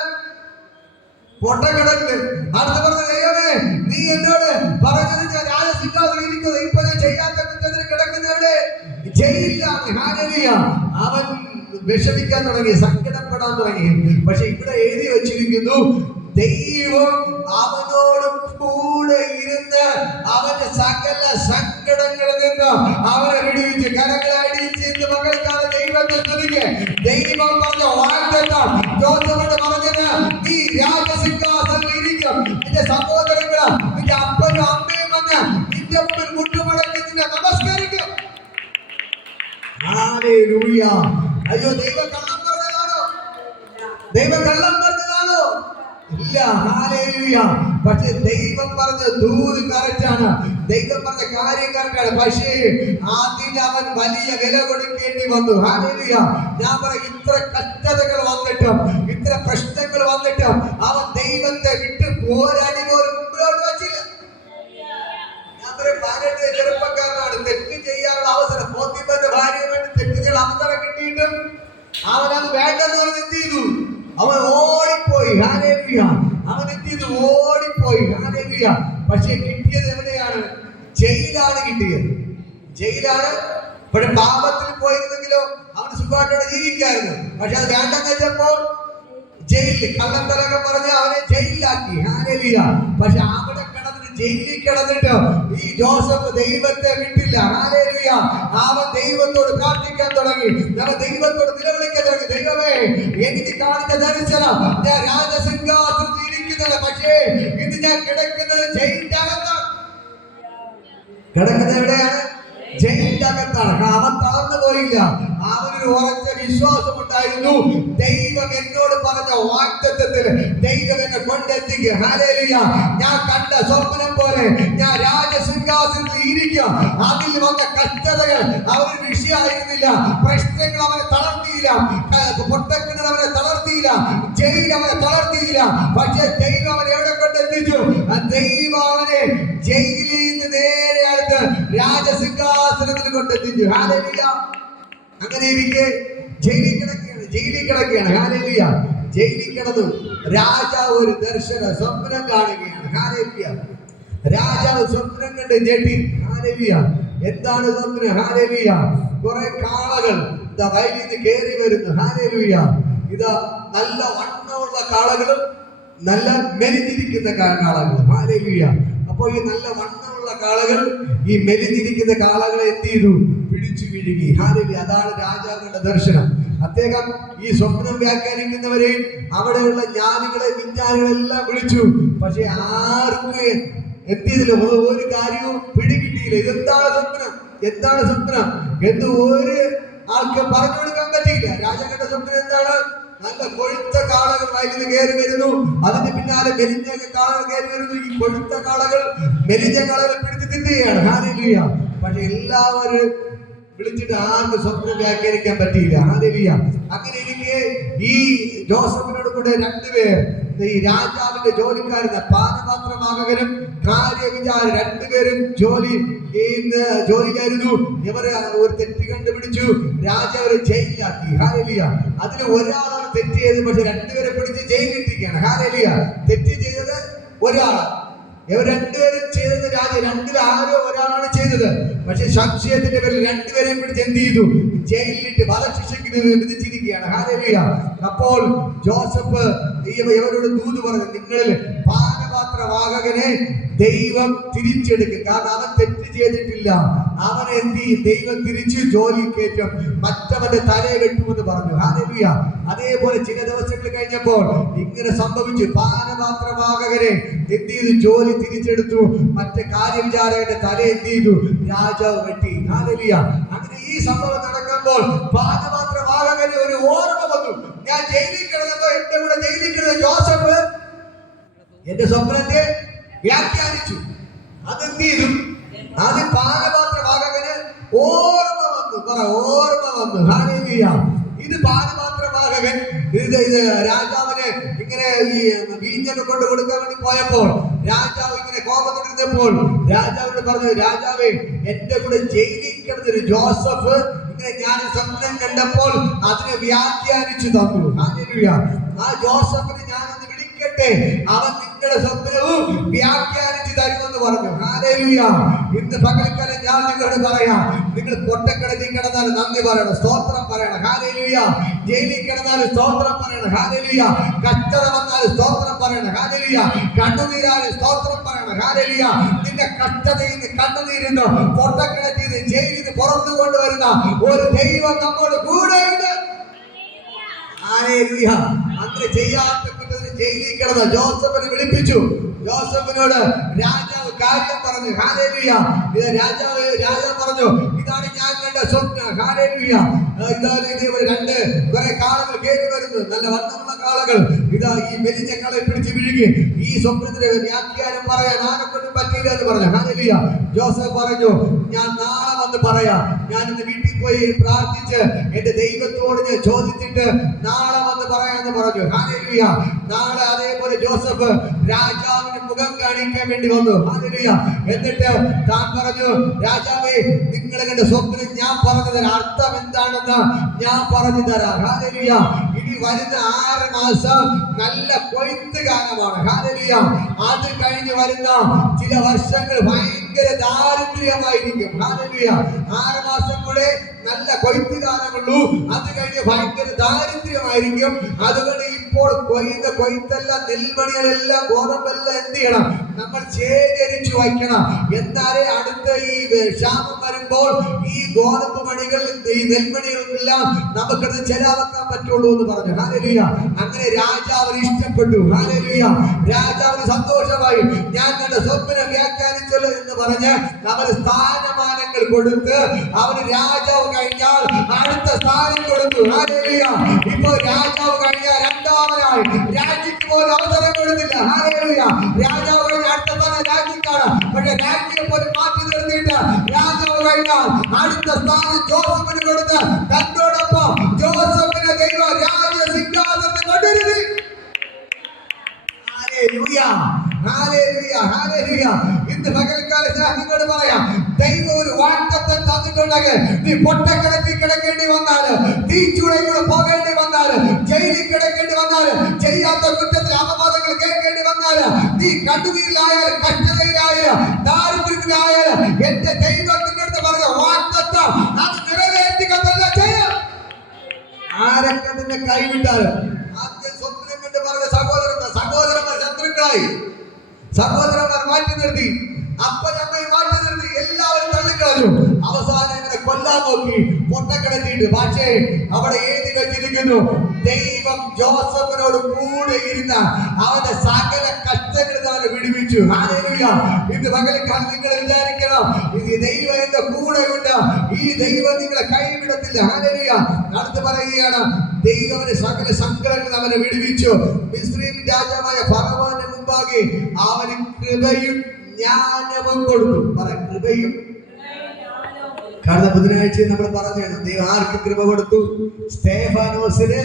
പൊട്ടക്കിടക്കില്. അടുത്ത പറഞ്ഞ ദൈവമേ, നീ എന്നോട് പറഞ്ഞത് ഞാൻ രാജസിംഹാസനം ഇരിക്കുന്നത്, ഇപ്പൊ ഞാൻ ചെയ്യാത്ത കുറ്റത്തിൽ കിടക്കുന്ന എവിടെ? ജയിലിലാണ്. ഹല്ലേലൂയ. അവൻ വിഷമിക്കാൻ തുടങ്ങി, സങ്കടപ്പെടാൻ തുടങ്ങി. പക്ഷെ ഇവിടെ എഴുതി വെച്ചിരിക്കുന്നു, ദൈവം അവനോട് കൂടെ ഇരുന്ന് അവന്റെ സകല സങ്കടങ്ങളിൽ നിന്ന് അവനെ വിടുവിച്ച്. കരങ്ങളെ അടിച്ച് മകൾക്കാണ് ദൈവത്തെ തുണിക്ക്. ദൈവം പറഞ്ഞ വാഗ്ദത്തം ജോസഫിനോട് പറഞ്ഞത്, നീ രാജസിംഹാസനത്തിൽ ഇരിക്കും, നിന്റെ സഹോദരങ്ങള്, നിന്റെ അപ്പനും അമ്മയും വന്ന് നിന്റെ ഹല്ലേലൂയ. അയ്യോ, ദൈവം കള്ളം പറഞ്ഞതാണോ? ദൈവം കള്ളം പറഞ്ഞതാണോ? ഇല്ല. ഹല്ലേലൂയ. പക്ഷെ ദൈവം പറഞ്ഞ ദൂത് കറക്റ്റാണ്. ദൈവം പറഞ്ഞ കാര്യം കറക്റ്റാണ്. പക്ഷേ അതിന് അവൻ വലിയ വില കൊടുക്കേണ്ടി വന്നു. ഹല്ലേലൂയ. ഞാൻ പറയും, ഇത്ര കഷ്ടതകൾ വന്നിട്ടും ഇത്ര പ്രശ്നങ്ങൾ വന്നിട്ടും അവൻ ദൈവത്തെ വിട്ട് പോരാടി പോലും മുമ്പിലോട്ട് വച്ചില്ല. ഞാൻ പറയും, ഭാര്യയുടെ ചെറുപ്പക്കാരനാണ്, തെറ്റ് ചെയ്യാനുള്ള അവസരം. പോത്തിപ്പന്റെ ഭാര്യയെ വേണ്ടി തെറ്റുകൾ അവസരം കിട്ടിയിട്ടും അവനത് വേണ്ടെന്ന് പറഞ്ഞ് എന്ത് ചെയ്തു? അവൻ ഓടിപ്പോയി. ഹല്ലേലൂയ. അവൻ എന്ത് ചെയ്തു? ഓടിപ്പോയി. ഹല്ലേലൂയ. പക്ഷെ കിട്ടിയത് എവിടെയാണ്? ജയിലാണ് കിട്ടിയത്. ജയിലാണ്. ഇവിടെ പാപത്തിൽ പോയിരുന്നെങ്കിലോ അവന് സുഖമായിട്ടോടെ ജീവിക്കായിരുന്നു. പക്ഷെ അത് വേണ്ടെന്ന് വെച്ചപ്പോൾ ജയിലിൽ കള്ളത്തരൊക്കെ പറഞ്ഞ് അവനെ ജയിലിലാക്കി. ഹല്ലേലൂയ. പക്ഷെ അവിടെ കിടന്നിട്ട്, ജയിലിൽ കിടന്നിട്ട് ഈ ജോസഫ് ദൈവത്തെ വിട്ടില്ല. ഹല്ലേലൂയ. അവൻ ദൈവത്തോട് പ്രാർത്ഥിക്കാൻ തുടങ്ങി. അവൻ ദൈവത്തോട് നിലവിളിക്കാൻ തുടങ്ങി. ദൈവമേ, എനിക്ക് കാണിച്ച ദർശനം, ഞാൻ രാജസിംഹാസനത്തിൽ ഇരിക്കുന്നത്, പക്ഷേ ഇത് ഞാൻ കിടക്കുന്നത് ജയിലിന്റെ അകത്താണ്. കിടക്കുന്നത് എവിടെയാണ്? ജയിലിന്റെ അകത്താണ്. അവൻ തളർന്നു പോയില്ല. അവനൊരു ഉറച്ച വിശ്വാസം ഉണ്ടായിരുന്നു. ദൈവം എന്നോട് പറഞ്ഞ വാഗ്ദത്തത്തിൽ ദൈവം എന്നെ കൊണ്ടെത്തിക്കുക. ഹല്ലേലൂയ. ഞാൻ കണ്ട സ്വപ്നം പോലെ ഞാൻ രാജസിംഹാസനത്തിൽ ഇരിക്കുക. അതിൽ വന്ന കഷ്ടതകൾ അവന് വിഷയമായിരുന്നില്ല. പ്രശ്നങ്ങൾ അവനെ തളർത്തിയില്ല. പൊട്ടക്കിണർ അവനെ തളർത്തിയില്ല. ജയിൽ അവനെ തളർത്തിയില്ല. പക്ഷെ ദൈവം അവനെ എവിടെ കൊണ്ടെത്തിച്ചു? ദൈവം അവനെ ജയിലിൽ നിന്ന് നേരെ അടുത്ത് രാജസിംഹാസനത്തിൽ കൊണ്ടെത്തിച്ചു. ഹല്ലേലൂയ. അങ്ങനെ ഇരിക്കെ ജയിലിൽ കിടക്കുകയാണ്. ഹല്ലേലൂയ. ജയിലിൽ കിടന്നു. രാജാവ് ഒരു സ്വപ്നം കാണുകയാണ്. ഹല്ലേലൂയ. രാജാവ് സ്വപ്നം കണ്ട് ഞെട്ടി. ഹല്ലേലൂയ. എന്താണ് സ്വപ്നം? ഹല്ലേലൂയ. കുറെ കാളകൾ വയലിൽ നിന്ന് കയറി വരുന്നു. ഹല്ലേലൂയ. ഇതാ നല്ല വണ്ണമുള്ള കാളകളും നല്ല മെലിഞ്ഞിരിക്കുന്ന കാളകളും. ഹല്ലേലൂയ. അപ്പോൾ ഈ നല്ല വണ്ണമുള്ള കാളകൾ ഈ മെലിഞ്ഞിരിക്കുന്ന കാളകളെ എന്ത് ചെയ്തു? പിടിച്ചു വിഴുങ്ങി. ഹല്ലേലൂയ. അതാണ് രാജാവിന്റെ ദർശനം. അദ്ദേഹം ഈ സ്വപ്നം വ്യാഖ്യാനിക്കുന്നവരെയും അവിടെയുള്ള ജ്ഞാനികളെ വിജ്ഞാനികളെല്ലാം വിളിച്ചു. പക്ഷെ ആർക്കും എന്ത് ചെയ്തില്ല? ഒരു കാര്യവും പിടികിട്ടിയില്ല. ഇതെന്താണ് സ്വപ്നം, എന്താണ് സ്വപ്നം എന്ന് ഒരു ആൾക്ക് പറഞ്ഞു കൊടുക്കാൻ പറ്റിയില്ല. രാജാവിന്റെ സ്വപ്നം എന്താണ്? നല്ല കൊഴുത്ത കാളകൾ വയലിൽ നിന്ന് കയറി വരുന്നു. അതിന് പിന്നാലെ മെലിഞ്ഞ കാളകൾ കയറി വരുന്നു. ഈ കൊഴുത്ത കാളകൾ മെലിഞ്ഞ കാളകൾ പിടിച്ച് തിന്നുകയാണ്. ഹല്ലേലൂയ. പക്ഷെ എല്ലാവരും വിളിച്ചിട്ട് ആർക്ക് സ്വപ്നം വ്യാഖ്യാനിക്കാൻ പറ്റിയില്ല. ഹല്ലേലൂയ. അങ്ങനെ ഇരിക്കെ ഈ ജോസഫിനോട് കൂടെ രണ്ടുപേർ, ഈ രാജാവിന്റെ ജോലിക്കാരുന്ന പാനപാത്രവാഹകനും കാര്യവിചാരം, രണ്ടുപേരും ജോലിക്കായിരുന്നു. ഇവരെ ഒരു തെറ്റ് കണ്ടുപിടിച്ചു. രാജാവ് ജയിലിലാക്കി. ഹല്ലേലൂയ. അതിൽ ഒരാളാണ് തെറ്റ് ചെയ്തത്. പക്ഷെ രണ്ടുപേരെ പിടിച്ച് ജയിലിട്ടിരിക്കുകയാണ്. ഹല്ലേലൂയ. തെറ്റ് ചെയ്തത് ഒരാളാണ്. ഇവർ രണ്ടുപേരും ചെയ്തത് രണ്ടിൽ ആരോ ഒരാളാണ് ചെയ്തത്. പക്ഷെ സംശയത്തിന്റെ പേരിൽ രണ്ടുപേരെയും പിടിച്ച് എന്ത് ചെയ്തു? ജയിലിലിട്ട് വധശിക്ഷയ്ക്ക് വിധിച്ചിരിക്കുകയാണ്. ഹല്ലേലൂയ. അപ്പോൾ ജോസഫ് ഇവരോട് ദൂത് പറഞ്ഞു, നിങ്ങളിൽ പാനപാത്രവാഹകനെ ദൈവം തിരിച്ചെടുക്കും. കാരണം അവൻ തെറ്റ് ചെയ്തിട്ടില്ല. അവനെ എന്ത് ചെയ്യും? ദൈവം തിരിച്ച് ജോലി കയറ്റും, മറ്റവന്റെ തലയെ വെട്ടുമെന്ന് പറഞ്ഞു. ഹല്ലേലൂയ. അതേപോലെ ചില ദിവസങ്ങൾ കഴിഞ്ഞപ്പോൾ ഇങ്ങനെ സംഭവിച്ചു. പാനപാത്രവാഹകനെ എന്ത് ചെയ്തു? ജോലി തിരിച്ചെടുത്തു. മറ്റേ കാര്യവിചാരകന്റെ തല എന്ത് ചെയ്തു? രാജാവ് വെട്ടി. ഹല്ലേലൂയ. അങ്ങനെ ഈ സംഭവം നടക്കുമ്പോൾ പാനപാത്രവാഹകന് ഒരു ഓർമ്മ വന്നു. ഞാൻ ജയിലിൽ കിടന്നപ്പോ എന്റെ കൂടെ ജയിലിൽ കിടന്ന ജോസഫ് എന്റെ സ്വപ്നത്തെ വ്യാഖ്യാനിച്ചു. അതെന്ത് ചെയ്തു? അത് പാനപാത്രവാഹകന് ഓർമ്മ വന്നു. ഓർമ്മ വന്നു. ഹല്ലേലൂയ. ഇത് പാനപാത്രവാഹകൻ ഇത് രാജാവിന് ഇങ്ങനെ ഈ വീഞ്ഞൊക്കെ കൊണ്ട് കൊടുക്കാൻ വേണ്ടി പോയപ്പോൾ രാജാവ് ഇങ്ങനെ കോപത്തിരുന്നപ്പോൾ രാജാവിനോട് പറഞ്ഞു, രാജാവേ, എന്റെ കൂടെ ജയിലിൽ കിടന്നൊരു ജോസഫ് ഇങ്ങനെ ഞാൻ സ്വപ്നം കണ്ടപ്പോൾ അതിനെ വ്യാഖ്യാനിച്ചു തന്നു. ഹല്ലേലൂയ. ആ ജോസഫിനെ ഞാനൊന്ന് വിളിക്കട്ടെ, അവൻ നിങ്ങളുടെ സ്വപ്നവും വ്യാഖ്യാനിച്ചു തരുമെന്ന് പറഞ്ഞു. ഹല്ലേലൂയ. ഇന്ന് പകൽക്കാലം ഞാൻ നിങ്ങളോട് പറയാം, നിങ്ങൾ പൊട്ടക്കിടലിൽ കിടന്നാൽ നന്ദി പറയണം, സ്തോത്രം പറയണം. ഹല്ലേലൂയ. ജയിലിൽ കിടന്നാൽ സ്തോത്രം പറയണം. ഹല്ലേലൂയ. കഷ്ടത വന്നാൽ സ്തോത്രം പറയണം. ഹല്ലേലൂയ. കണ്ണുനീരാൽ സ്തോത്രം പറയണം. ഹല്ലേലൂയ. നിന്റെ കഷ്ടതയിൽ നിന്ന് കണ്ണുനീരുന്നു പൊട്ടക്കിടത്തിൽ നിന്ന് ജയിലിൽ നിന്ന് പുറത്തു കൊണ്ടുവരുന്ന ഒരു ദൈവം നമ്മോട് കൂടെയുണ്ട്. ഹല്ലേലൂയ. അങ്ങനെ ചെയ്യാത്ത ജയിലിൽ കിടന്ന ജോസഫിനെ വിളിപ്പിച്ചു. ജോസഫിനോട് രാജാവ് കാര്യം പറഞ്ഞു. ഹല്ലേലൂയ. രാജാവ് പറഞ്ഞു, ഇതാണ് ഞാൻ കണ്ട സ്വപ്നം. ഹല്ലേലൂയ. ഇതാണ് ഇതേപോലെ കുറെ കാളകൾ കയറി വരുന്നത്, നല്ല വണ്ണമുള്ള കാളകൾ. ഇതാ ഈ മെലിഞ്ഞ കാളെ പിടിച്ച് വിഴുങ്ങി. ഈ സ്വപ്നത്തിന്റെ വ്യാഖ്യാനം പറയാൻ ആരെക്കൊണ്ടും പറ്റില്ല എന്ന് പറഞ്ഞു. ഹല്ലേലൂയ. ജോസഫ് പറഞ്ഞു, ഞാൻ നാളെ വന്ന് പറയാം. ഞാൻ ഇന്ന് വീട്ടിൽ പോയി പ്രാർത്ഥിച്ച് എന്റെ ദൈവത്തോട് ഞാൻ ചോദിച്ചിട്ട് നാളെ വന്ന് പറയാന്ന് പറഞ്ഞു. ഹല്ലേലൂയ. നാളെ അതേപോലെ ജോസഫ് രാജാവിന് മുഖം കാണിക്കാൻ വേണ്ടി വന്നു. ഹല്ലേലൂയ. എന്നിട്ട് താൻ പറഞ്ഞു, രാജാവേ, നിങ്ങൾ കണ്ട സ്വപ്നം ഞാൻ പറഞ്ഞു തരാം, അർത്ഥം എന്താണെന്ന് ഞാൻ പറഞ്ഞു തരാം. ഹല്ലേലൂയ. ഇനി വരുന്ന 6 മാസം നല്ല കൊയ്ത്ത് കാലമാണ്. ഹല്ലേലൂയ. അത് കഴിഞ്ഞ് വരുന്ന ചില വർഷങ്ങൾ ഭയങ്കര ദാരിദ്ര്യമായിരിക്കും. ഹല്ലേലൂയ. 6 മാസം കൂടെ നല്ല കൊയ്ത്ത് കാലമുള്ളൂ, അത് കഴിഞ്ഞ് ഭയങ്കര ദാരിദ്ര്യമായിരിക്കും. അതുകൊണ്ട് ഇപ്പോൾ കൊയ്ത്തെല്ലാം, നെൽമണികളെല്ലാം, ഗോതമ്പെല്ലാം എന്ത് ചെയ്യണം? നമ്മൾ ശേഖരിച്ചു വയ്ക്കണം. എന്നാലേ അടുത്ത ഈ ക്ഷാമം വരുമ്പോൾ ഈ ഗോതമ്പ് മണികൾ, ഈ നെൽമണികളെല്ലാം നമുക്കത് ചെലവാക്കാൻ പറ്റുള്ളൂ എന്ന് പറഞ്ഞു. ഹല്ലേലൂയ. അങ്ങനെ രാജാവിന് ഇഷ്ടപ്പെട്ടു. ഹല്ലേലൂയ. രാജാവിന് സന്തോഷമായി. ഞാൻ കണ്ട സ്വപ്നം വ്യാഖ്യാനിച്ചല്ലോ എന്ന് പറഞ്ഞ് അവന് സ്ഥാനമാനങ്ങൾ കൊടുത്ത്, അവന് രാജാവ് കഴിഞ്ഞാൽ അടുത്ത സ്ഥാനം കൊടുത്തു. ഹല്ലേലൂയ. ഇപ്പൊ രാജാവ് കഴിഞ്ഞാൽ രണ്ടാമനായി രാജ്യത്ത് പോലും അവസരം കൊടുത്തില്ല. ഹല്ലേലൂയ. രാജാവ് കഴിഞ്ഞ അടുത്ത സ്ഥാനം രാജ്യത്താണ്. പക്ഷെ രാജ്യം പോലും മാറ്റി നിർത്തിയിട്ട് രാജാവ് കഴിഞ്ഞാൽ അടുത്ത സ്ഥാനം ജോസഫിന് കൊടുത്ത് തന്നോടൊപ്പം ജോസഫിനെ ദൈവം രാജസിംഹാസനത്തിൽ കൊണ്ടുവരുന്നു. ഹല്ലേലൂയ. ഹല്ലേലൂയ. ഹല്ലേലൂയ. ഇന്ന് പകൽക്കാലം ഞാൻ നിങ്ങളോട് പറയാം, ദൈവം ഒരു വാഗ്ദത്തം തന്നിട്ടുണ്ടെങ്കിൽ നീ പൊട്ടക്കിടക്കിൽ കിടക്കേണ്ടി വന്നാല്, തീച്ചുളയിലൂടെ പോകേണ്ടി വന്നാല്, ജയിലിൽ കിടക്കേണ്ടി വന്നാല്, ചെയ്യാത്ത കുറ്റത്തിൽ അപവാദങ്ങൾ കേൾക്കേണ്ടി വന്നാല്, നീ കണ്ണുനീരിലായാലും കഷ്ടതയിലായാലും ദാരിദ്ര്യത്തിലായാലും എന്റെ ദൈവം നിങ്ങളുടെ പറഞ്ഞ വാഗ്ദത്തം അത് നിറവേറ്റുക തന്നെ ചെയ്യും. ആരൊക്കെ നിന്നെ കൈവിട്ടാലും, ആദ്യം സ്വപ്നം കണ്ട് പറഞ്ഞ സഹോദരന്മാർ ശത്രുക്കളായി, സഹോദരന്മാർ മാറ്റി നിർത്തി, അപ്പനമ്മയെ മാറ്റി നിർത്തി, എല്ലാവരും തള്ളിക്കളഞ്ഞു. അവസാനം ഇങ്ങനെ കൊല്ലാൻ നോക്കി, പൊട്ടക്കിടത്തിയിട്ട്. പക്ഷേ അവിടെ എഴുതി വെച്ചിരിക്കുന്നു, ദൈവം ജോസഫിനോട് കൂടെ ഇരുന്ന അവന്റെ സകല കഷ്ടങ്ങളിൽ നിന്ന് വിടുവിച്ചു. ഹല്ലേലൂയ. ഇത് പകൽക്കാലം നിങ്ങൾ വിചാരിക്കണം, ഇത് ദൈവം എന്റെ കൂടെയുണ്ട്, ഈ ദൈവം നിങ്ങളെ കൈവിടത്തില്ല. ഹല്ലേലൂയ. അടുത്ത് പറയുകയാണ്, ദൈവത്തിന് സകല സങ്കടങ്ങൾ അവനെ വിടുവിച്ചു. മിസ്രയീം രാജാവായ ഫറവോന്റെ മുമ്പാകെ അവന് കൃപയും ജ്ഞാനവും കൊടുത്തു. പറ, കൃപയും. കഴിഞ്ഞ ബുധനാഴ്ച നമ്മൾ പറഞ്ഞു, ദൈവം ആർക്ക് കൃപ കൊടുത്തു? സ്തേഫാനോസിന്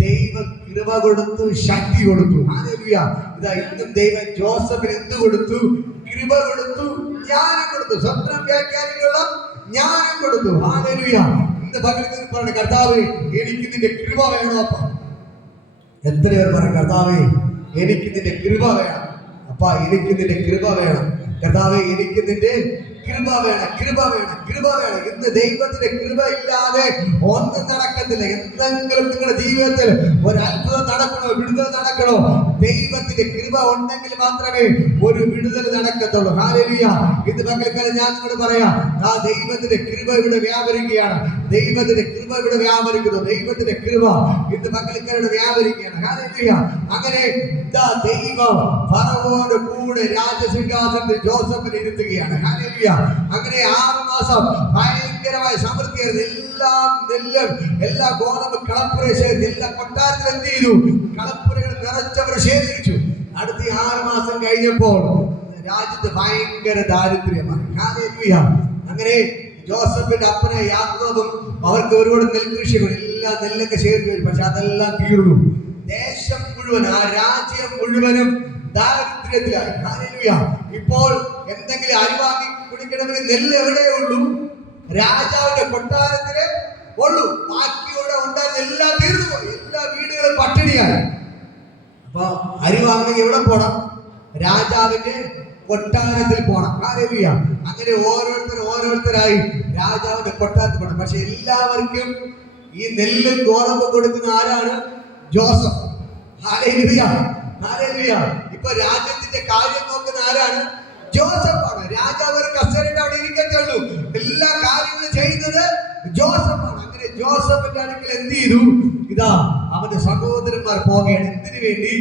ദൈവ കൃപ കൊടുത്തു, ശക്തി കൊടുത്തു. ഹല്ലേലൂയ. ഇതാ ഇന്നും ദൈവം ജോസഫിന് എന്ത് കൊടുത്തു? കൃപ കൊടുത്തു, ജ്ഞാനം കൊടുത്തു. സ്വപ്നം വ്യാഖ്യാനിക്കുള്ള ജ്ഞാനം കൊടുത്തു. ഹല്ലേലൂയ. ഇന്ന് പകൽ പറഞ്ഞു, കർത്താവേ, എനിക്ക് നിന്റെ കൃപ വേണം. അപ്പ എത്ര പേർ പറഞ്ഞു, കർത്താവേ, എനിക്ക് നിന്റെ കൃപ വേണം. അപ്പ എനിക്ക് നിന്റെ കൃപ വേണം. കർത്താവേ, എനിക്ക് നിന്റെ കൃപ വേണം, കൃപ വേണം, കൃപ വേണം. ഇന്ന് ദൈവത്തിന്റെ കൃപ ഇല്ലാതെ ഒന്നും നടക്കത്തില്ല. എന്തെങ്കിലും നിങ്ങളുടെ ജീവിതത്തിൽ ഒരു അത്ഭുതം നടക്കണോ, വിടുതൽ നടക്കണോ, ദൈവത്തിന്റെ കൃപ ഉണ്ടെങ്കിൽ മാത്രമേ ഒരു വിടുതൽ നടക്കത്തുള്ളൂ. ഹല്ലേലൂയ. ഇത് പകൽക്കാലം ഞാൻ നിങ്ങളോട് പറയാം, ആ ദൈവത്തിന്റെ കൃപ ഇവിടെ വ്യാപരിക്കുകയാണ്. ദൈവത്തിന്റെ കൃപ ഇവിടെ വ്യാപരിക്കുന്നു. ദൈവത്തിന്റെ കൃപ ഇന്ന് പകൽക്കാരുടെ വ്യാപരിക്കുകയാണ്. ഹല്ലേലൂയ. അങ്ങനെ ദൈവം ഫറവോന്റെ കൂടെ രാജസിംഹാസനത്തിൽ ജോസഫിനെ ഇരുത്തുകയാണ്. ഹല്ലേലൂയ. അങ്ങനെ 6 മാസം ഭയങ്കരമായ സമൃദ്ധിയായിരുന്നു. എല്ലാം നെല്ലും, എല്ലാ ഗോതമ്പ് കളപ്പുര ശേഖരിച്ചു. എല്ലാ കൊട്ടാരത്തിൽ എന്ത് ചെയ്തു? കളപ്പുരകൾ നിറച്ചവർ ശേഖരിച്ചു. അടുത്ത 6 മാസം കഴിഞ്ഞപ്പോൾ രാജ്യത്ത് ഭയങ്കര ദാരിദ്ര്യമായി. ഹല്ലേലൂയ. അങ്ങനെ ജോസഫിന്റെ അപ്പനെ യാക്കോബും അവർക്ക് ഒരുപാട് നെൽകൃഷികൾ, എല്ലാ നെല്ലൊക്കെ ശേഖരിച്ചു. പക്ഷെ അതെല്ലാം തീർന്നു. ദേശം മുഴുവൻ, ആ രാജ്യം മുഴുവനും ദാരിദ്ര്യത്തിലായി. ഹല്ലേലൂയ. ഇപ്പോൾ എന്തെങ്കിലും അരി വാങ്ങി കുടിക്കണമെങ്കിൽ നെല്ല് എവിടെയേ ഉള്ളൂ? രാജാവിന്റെ കൊട്ടാരത്തിലെ ഉള്ളൂ. ബാക്കിയോടെ ഉണ്ടായിരുന്ന എല്ലാം തീർന്നു പോയി. എല്ലാ വീടുകളും പട്ടിണിയായി. അപ്പൊ അരി വാങ്ങണമെങ്കിൽ എവിടെ പോണം? രാജാവിന്റെ കൊട്ടാരത്തിൽ പോണം. ഹല്ലേലൂയ. അങ്ങനെ ഓരോരുത്തരായി രാജാവിന്റെ കൊട്ടാരത്തിൽ പോണം. പക്ഷെ എല്ലാവർക്കും ഈ നെല്ലും ഗോതമ്പും കൊടുക്കുന്ന ആരാണ്? ജോസഫ്. ഹല്ലേലൂയ. ഹല്ലേലൂയ. ഇപ്പൊ രാജ്യത്തിന്റെ കാര്യം നോക്കുന്ന ആരാണ്? ജോസഫാണ്. രാജാവ് ഒരു കസേരയുടെ അവിടെ ഇരിക്കത്തേ ഉള്ളൂ. എല്ലാ കാര്യങ്ങളും ചെയ്യുന്നത് ജോസഫാണ്. അങ്ങനെ ജോസഫിന്റെ അടുക്കൽ എന്ത് ചെയ്തു? ഇതാ അവന്റെ സഹോദരന്മാർ പോകുകയാണ്. എന്തിനു വേണ്ടി?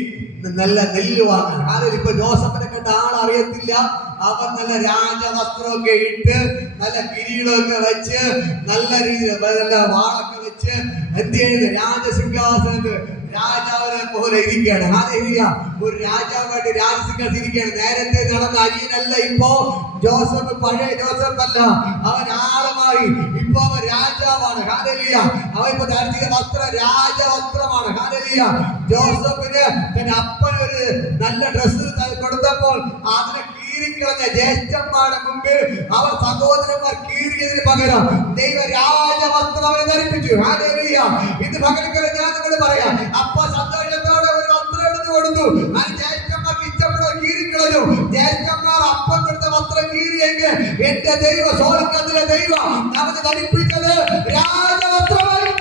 നല്ല നെല്ല് വാങ്ങാൻ. കാരണം ഇപ്പൊ ജോസഫിനെ കണ്ട ആളറിയത്തില്ല. അവൻ നല്ല രാജവസ്ത്രമൊക്കെ ഇട്ട് നല്ല കിരീടമൊക്കെ വെച്ച് നല്ല രീതിയിൽ നല്ല വാളൊക്കെ വെച്ച് എന്ത് ചെയ്യുന്നത്? രാജസിംഹാസനത്ത് രാജാവിനെ പോലെ ഇരിക്കുകയാണ്. ഹല്ലേലൂയ. ഒരു രാജാവായിട്ട് രാജസിംഹാസനത്തിൽ ഇരിക്കുകയാണ്. നേരത്തെ നടന്ന അരിയനല്ല ഇപ്പോ ജോസഫ്. പഴയ ജോസഫ് അല്ല, അവൻ ആളമായി. ഇപ്പൊ അവൻ രാജാവാണ്. ഹല്ലേലൂയ. അവൻ ഇപ്പൊ ധരിച്ച വസ്ത്രം രാജവസ്ത്രമാണ്. ഹല്ലേലൂയ. ജോസഫിന് തന്റെ അപ്പൻ ഒരു നല്ല ഡ്രസ്സ് കൊടുത്തപ്പോൾ അതിനെ കീറിക്കളഞ്ഞ ജ്യേഷ്ഠന്മാരുടെ മുമ്പിൽ അവർ സഹോദരന്മാർ കീറിയതിന് പകരം ദൈവ രാജവസ്ത്രം അവരെ ധരിപ്പിച്ചു. ഹല്ലേലൂയ. ഇത് പകരക്കാലം ഞാൻ നിങ്ങളോട് പറയാം, അപ്പ സന്തോഷത്തോടെ ഒരു വസ്ത്രം എടുത്തു കൊടുത്തു. അത് ജ്യേഷ്ഠന്മാർക്ക് ഇഷ്ടപ്പെട്ട കീറിക്കളഞ്ഞു. ജ്യേഷ്ഠന്മാർ അപ്പം കൊടുത്ത വസ്ത്രം കീറിയെങ്കിൽ എന്റെ ദൈവ സ്വർഗ്ഗത്തിലെ ദൈവം അവന് ധരിപ്പിച്ചത് രാജവസ്ത്രമായി.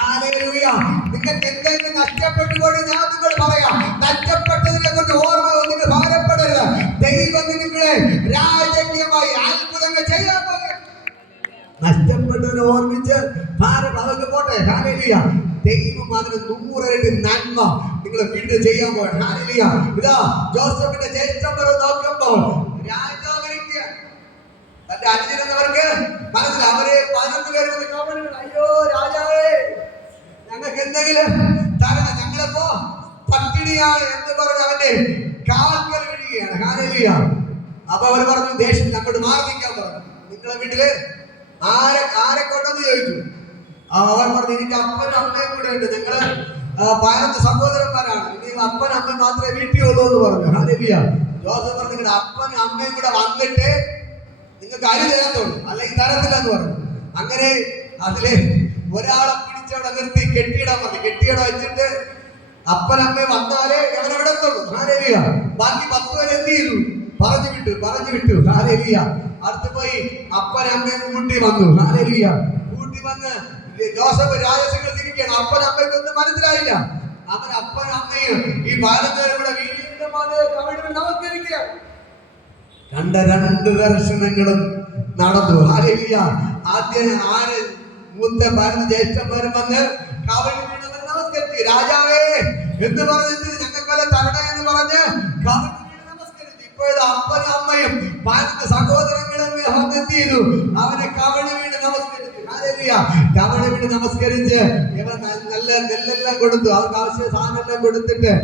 ഹല്ലേലൂയ. നിങ്ങൾക്ക് എന്തെങ്കിലും നഷ്ടപ്പെട്ടുകൊണ്ട് ഞാൻ നിങ്ങളോട് പറയാം, നഷ്ടപ്പെട്ടതിനെ കുറിച്ച് ഓർമ്മ നിങ്ങൾ ഭാരപ്പെടരുത്. ദൈവം നിങ്ങളെ രാജകീയമായി അത്ഭുതങ്ങൾ ചെയ്യാൻ പോകും. നഷ്ടപ്പെട്ടതിനെ ഓർമ്മിച്ച് ഭാരമൊക്കെ പോട്ടെ. ഹല്ലേലൂയ. ദൈവം അതിന് 100 ഇരട്ടി നന്മ നിങ്ങളെ വീട്ടിൽ ചെയ്യാൻ പോകണം. ഹല്ലേലൂയ. ഇതാ ജോസഫിന്റെ ജ്യേഷ്ഠന്മാർ നോക്കുമ്പോൾ രാജാവിരിക്കുക. തന്റെ അനുജനവർക്ക് മനസ്സിൽ അവരെ 11 പേര് അയ്യോ രാജാവേ, ഞങ്ങൾക്ക് എന്തെങ്കിലും തരണം, ഞങ്ങളിപ്പോ പട്ടിണിയാണ് എന്ന് പറഞ്ഞ് അവന്റെ കാൽക്കൽ വീഴുകയാണ്. ഹല്ലേലൂയ. അപ്പൊ അവർ പറഞ്ഞു, ദേഷ്യം അങ്ങോട്ട് മാറി നിൽക്കാൻ പറഞ്ഞു. നിങ്ങളെ വീട്ടില് ആരെ കൊണ്ടെന്ന് ചോദിച്ചു. അവർ പറഞ്ഞു, എനിക്ക് അപ്പനും അമ്മയും കൂടെ ഉണ്ട്, ഞങ്ങള് 15 സഹോദരന്മാരാണ്, ഇനി അപ്പനും അമ്മയും മാത്രമേ വീട്ടിൽ ഉള്ളൂ എന്ന് പറഞ്ഞു. ഹല്ലേലൂയ. ജോസഫ് പറഞ്ഞു, നിങ്ങളുടെ അപ്പനും അമ്മയും കൂടെ വന്നിട്ട് നിങ്ങൾക്ക് അരി തരത്തുള്ളൂ, അല്ലെങ്കിൽ തരത്തില്ലെന്ന് പറഞ്ഞു. അങ്ങനെ അതിലെ ഒരാളെ പിടിച്ചവിടെ നിർത്തി കെട്ടിയിടാൻ പറഞ്ഞു. കെട്ടിയിടം വെച്ചിട്ട് അപ്പനമ്മ വന്നാലേ എവനെവിടെ എത്തുള്ളൂ. ഹല്ലേലൂയ. ബാക്കി 10 പേര് എന്ത് ചെയ്തു? പറഞ്ഞു വിട്ടു. ഹല്ലേലൂയ. അടുത്ത് പോയി അപ്പനമ്മയും കൂട്ടി വന്നു. ഹല്ലേലൂയ. കൂട്ടി വന്ന് ജോസഫ് രാജസിംഹത്തിൽ ഇരിക്കുകയാണ്. അപ്പനമ്മയ്ക്കൊന്നും മനസ്സിലായില്ല. അവൻ അപ്പനും അമ്മയും ഈ 15 പേരും കൂടെ വീണ്ടും അവിടെ നമസ്കരിക്കുക. കണ്ട 2 ദർശനങ്ങളും നടന്നു. ഹല്ലേലൂയ. ആദ്യം മൂത്ത 15 ജ്യേഷ്ഠന്മാരും വന്ന് കാവലിൽ വീണവൻ നമസ്കരിച്ചു. രാജാവേ എന്ന് പറഞ്ഞിട്ട് ഞങ്ങൾക്കല്ല തരണേ എന്ന് പറഞ്ഞ് കാവലിൽ വീണ് നമസ്കരിച്ചു. ഇപ്പോഴത്തെ അപ്പനും അമ്മയും 15 സഹോദരങ്ങളും എന്ത് ചെയ്തു? അവനെ കവളി വീണ് നമസ്കരിച്ചു. ഹല്ലേലൂയ. കവളി വീണ് നമസ്കരിച്ച് ഇവൻ നല്ല നെല്ലെല്ലാം കൊടുത്തു. അവർക്ക് ആവശ്യ സാധനം കൊടുത്തിട്ട്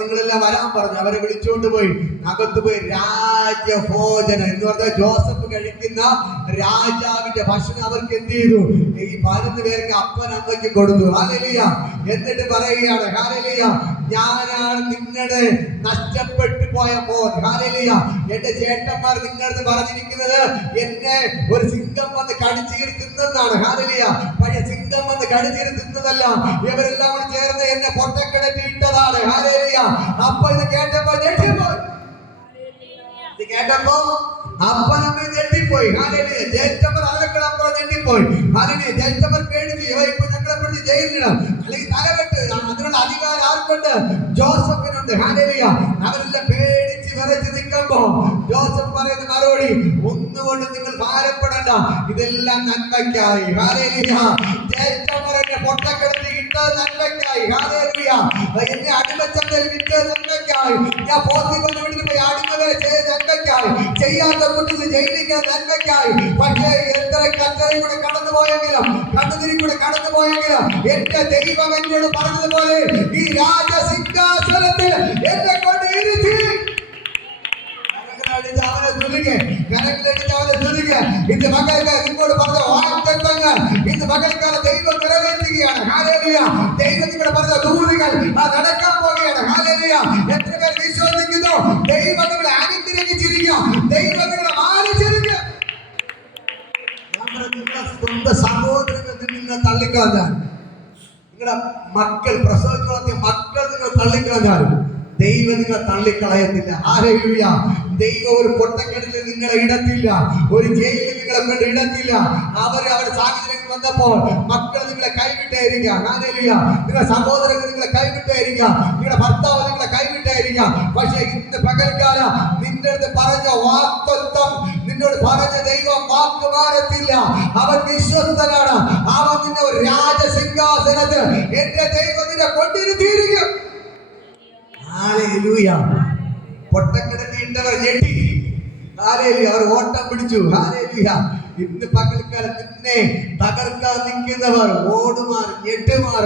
നിങ്ങളെല്ലാം വരാൻ പറഞ്ഞു. അവരെ വിളിച്ചുകൊണ്ട് പോയി അകത്ത് പോയി രാജഭോജനം എന്ന് പറഞ്ഞാൽ ജോസഫ് കഴിക്കുന്ന രാജാവിന്റെ ഭക്ഷണം അവർക്ക് എന്ത് ചെയ്തു? ഈ 15 പേർക്ക് അപ്പനമ്മയ്ക്ക് കൊടുത്തു. ഹല്ലേലൂയ. എന്നിട്ട് പറയുകയാണ്, ഹല്ലേലൂയ, ഞാനാണ് നിങ്ങളുടെ നഷ്ടപ്പെട്ടു പോയ മോൻ. ഹല്ലേലൂയ. എന്റെ ചേട്ടന്മാർ നിങ്ങളടുത്ത് പറഞ്ഞിരിക്കുന്നത് എന്നെ ഒരു സിംഹം വന്ന് കടിച്ചീറി തിന്നെന്നാണ്. ഹല്ലേലൂയ. പക്ഷേ സിംഹം വന്ന് കടിച്ചീറി തിന്നതല്ല, ഇവരെല്ലാം കൂടി ചേർന്ന് എന്നെ പൊട്ടക്കിടറ്റി ഇട്ടതാണ്. ഹല്ലേലൂയ. അപ്പൊ ഇത് കേട്ടപ്പോ ഞെട്ടിപ്പോയി. ഇത് കേട്ടപ്പോ അപ്പനമ്മ ഞെട്ടിപ്പോയി. ഹല്ലേലൂയ. ജ്യേഷ്ഠന്മാർ അതിനേക്കാളപ്പുറം ഞെട്ടിപ്പോയി. ഹല്ലേലൂയ. ജ്യേഷ്ഠന്മാർ പേടിച്ചു, ഇവ ഇപ്പൊ ഞങ്ങളെ പിടിച്ച് ജയിലിലിടാം, അല്ലെങ്കിൽ തലകെട്ട്. അതിനുള്ള അധികാരം ആർക്കുണ്ട്? ജോസഫിനുണ്ട്. ഹല്ലേലൂയ. അവരെല്ലാം പേടിച്ച് വിറച്ച് നിൽക്കുമ്പോ ജോസഫ് പറയുന്ന മറുപടി, ഒന്നുകൊണ്ട് നിങ്ങൾ ഭാരപ്പെടണ്ട, ഇതെല്ലാം നന്മയ്ക്കായി. ഹല്ലേലൂയ. ജ്യേഷ്ഠന്മാർ എന്നെ പൊട്ടക്കിടത്തി ഇട്ടത് നന്മയ്ക്കായി. ഹല്ലേലൂയ. എന്നെ അടിമച്ചന്തയിൽ വിറ്റത് നന്മയ്ക്കായി. ഞാൻ പോത്തിക്കൊണ്ട് വീട്ടിൽ പോയി അടിമകളെ ചെയ്ത് നന്മയ്ക്കായി. ചെയ്യാത്ത കുട്ടികൾ ജയിലിക്കാൻ നന്മയ്ക്കായി. പക്ഷേ എത്ര കത്തറയും കൂടെ കടന്നു പോയെങ്കിലും കണ്ണുതിരി കൂടെ കടന്നു പോയെങ്കിലും എന്റെ ദൈവം എന്നോട് പറഞ്ഞതുപോലെ ഈ രാജസിംഹാസനത്തിൽ എന്നെ കൊണ്ട് ഇരുത്തി. ഇന്ന് മകൾക്ക് നിങ്ങളോട് പറഞ്ഞ വാഗ്ദത്തങ്ങൾ ഇന്ന് മകൾക്കാല ദൈവം നിറവേറ്റുകയാണ്. ഹല്ലേലൂയ. ദൈവം നിങ്ങളോട് പറഞ്ഞ ദൂതുകൾ നടക്കാൻ പോവുകയാണ്. ഹല്ലേലൂയ. എത്ര പേർ വിശ്വസിക്കുന്നു? ദൈവം നിങ്ങളെ അനുഗ്രഹിച്ചിരിക്കുക, ദൈവം നിങ്ങളെ മാനിച്ചിരിക്കുക. സ്വന്തം സഹോദരങ്ങൾ നിങ്ങൾ തള്ളിക്കളഞ്ഞാൽ, നിങ്ങളുടെ മക്കൾ പ്രസവിച്ചു വളർത്തിയ മക്കൾ നിങ്ങൾ തള്ളിക്കളഞ്ഞാലും ദൈവം നിങ്ങളെ തള്ളിക്കളയത്തില്ല. ഹല്ലേലൂയ. ദൈവം ഒരു പൊട്ടക്കിണറ്റിൽ നിങ്ങളെ ഇടത്തില്ല, ഒരു ജയിലിൽ നിങ്ങളെ കൊണ്ട് ഇടത്തില്ല. അവരുടെ സാഹചര്യങ്ങൾ വന്നപ്പോൾ മക്കൾ നിങ്ങളെ കൈവിട്ടായിരിക്കാം, നിങ്ങളുടെ സഹോദരങ്ങൾ നിങ്ങളെ കൈവിട്ടായിരിക്കാം, നിങ്ങളുടെ ഭർത്താവ് നിങ്ങളെ കൈവിട്ടായിരിക്കാം. പക്ഷേ ഇന്ന് പകൽക്കാലം നിന്റെ അടുത്ത് പറഞ്ഞ വാക്തത്വം, നിന്നോട് പറഞ്ഞ ദൈവം വാക്ക് മാറത്തില്ല. അവൻ വിശ്വസ്തനാണ്. അവൻ നിന്നെ ഒരു രാജസിംഹാസനത്തിൽ എന്റെ ദൈവത്തിനെ കൊണ്ടിരുത്തിയിരിക്കും. ഹല്ലേലൂയ. പൊട്ടക്കിടന്നിട്ടവർ ഞെട്ടി. ഹല്ലേലൂയ. അവർ ഓട്ടം പിടിച്ചു. ഹല്ലേലൂയ. ഇന്ന് പകൽക്കാലം നിന്നെ തകർക്കാൻ നിൽക്കുന്നവർ ഓടുമാർ, ഞെട്ടുമാർ,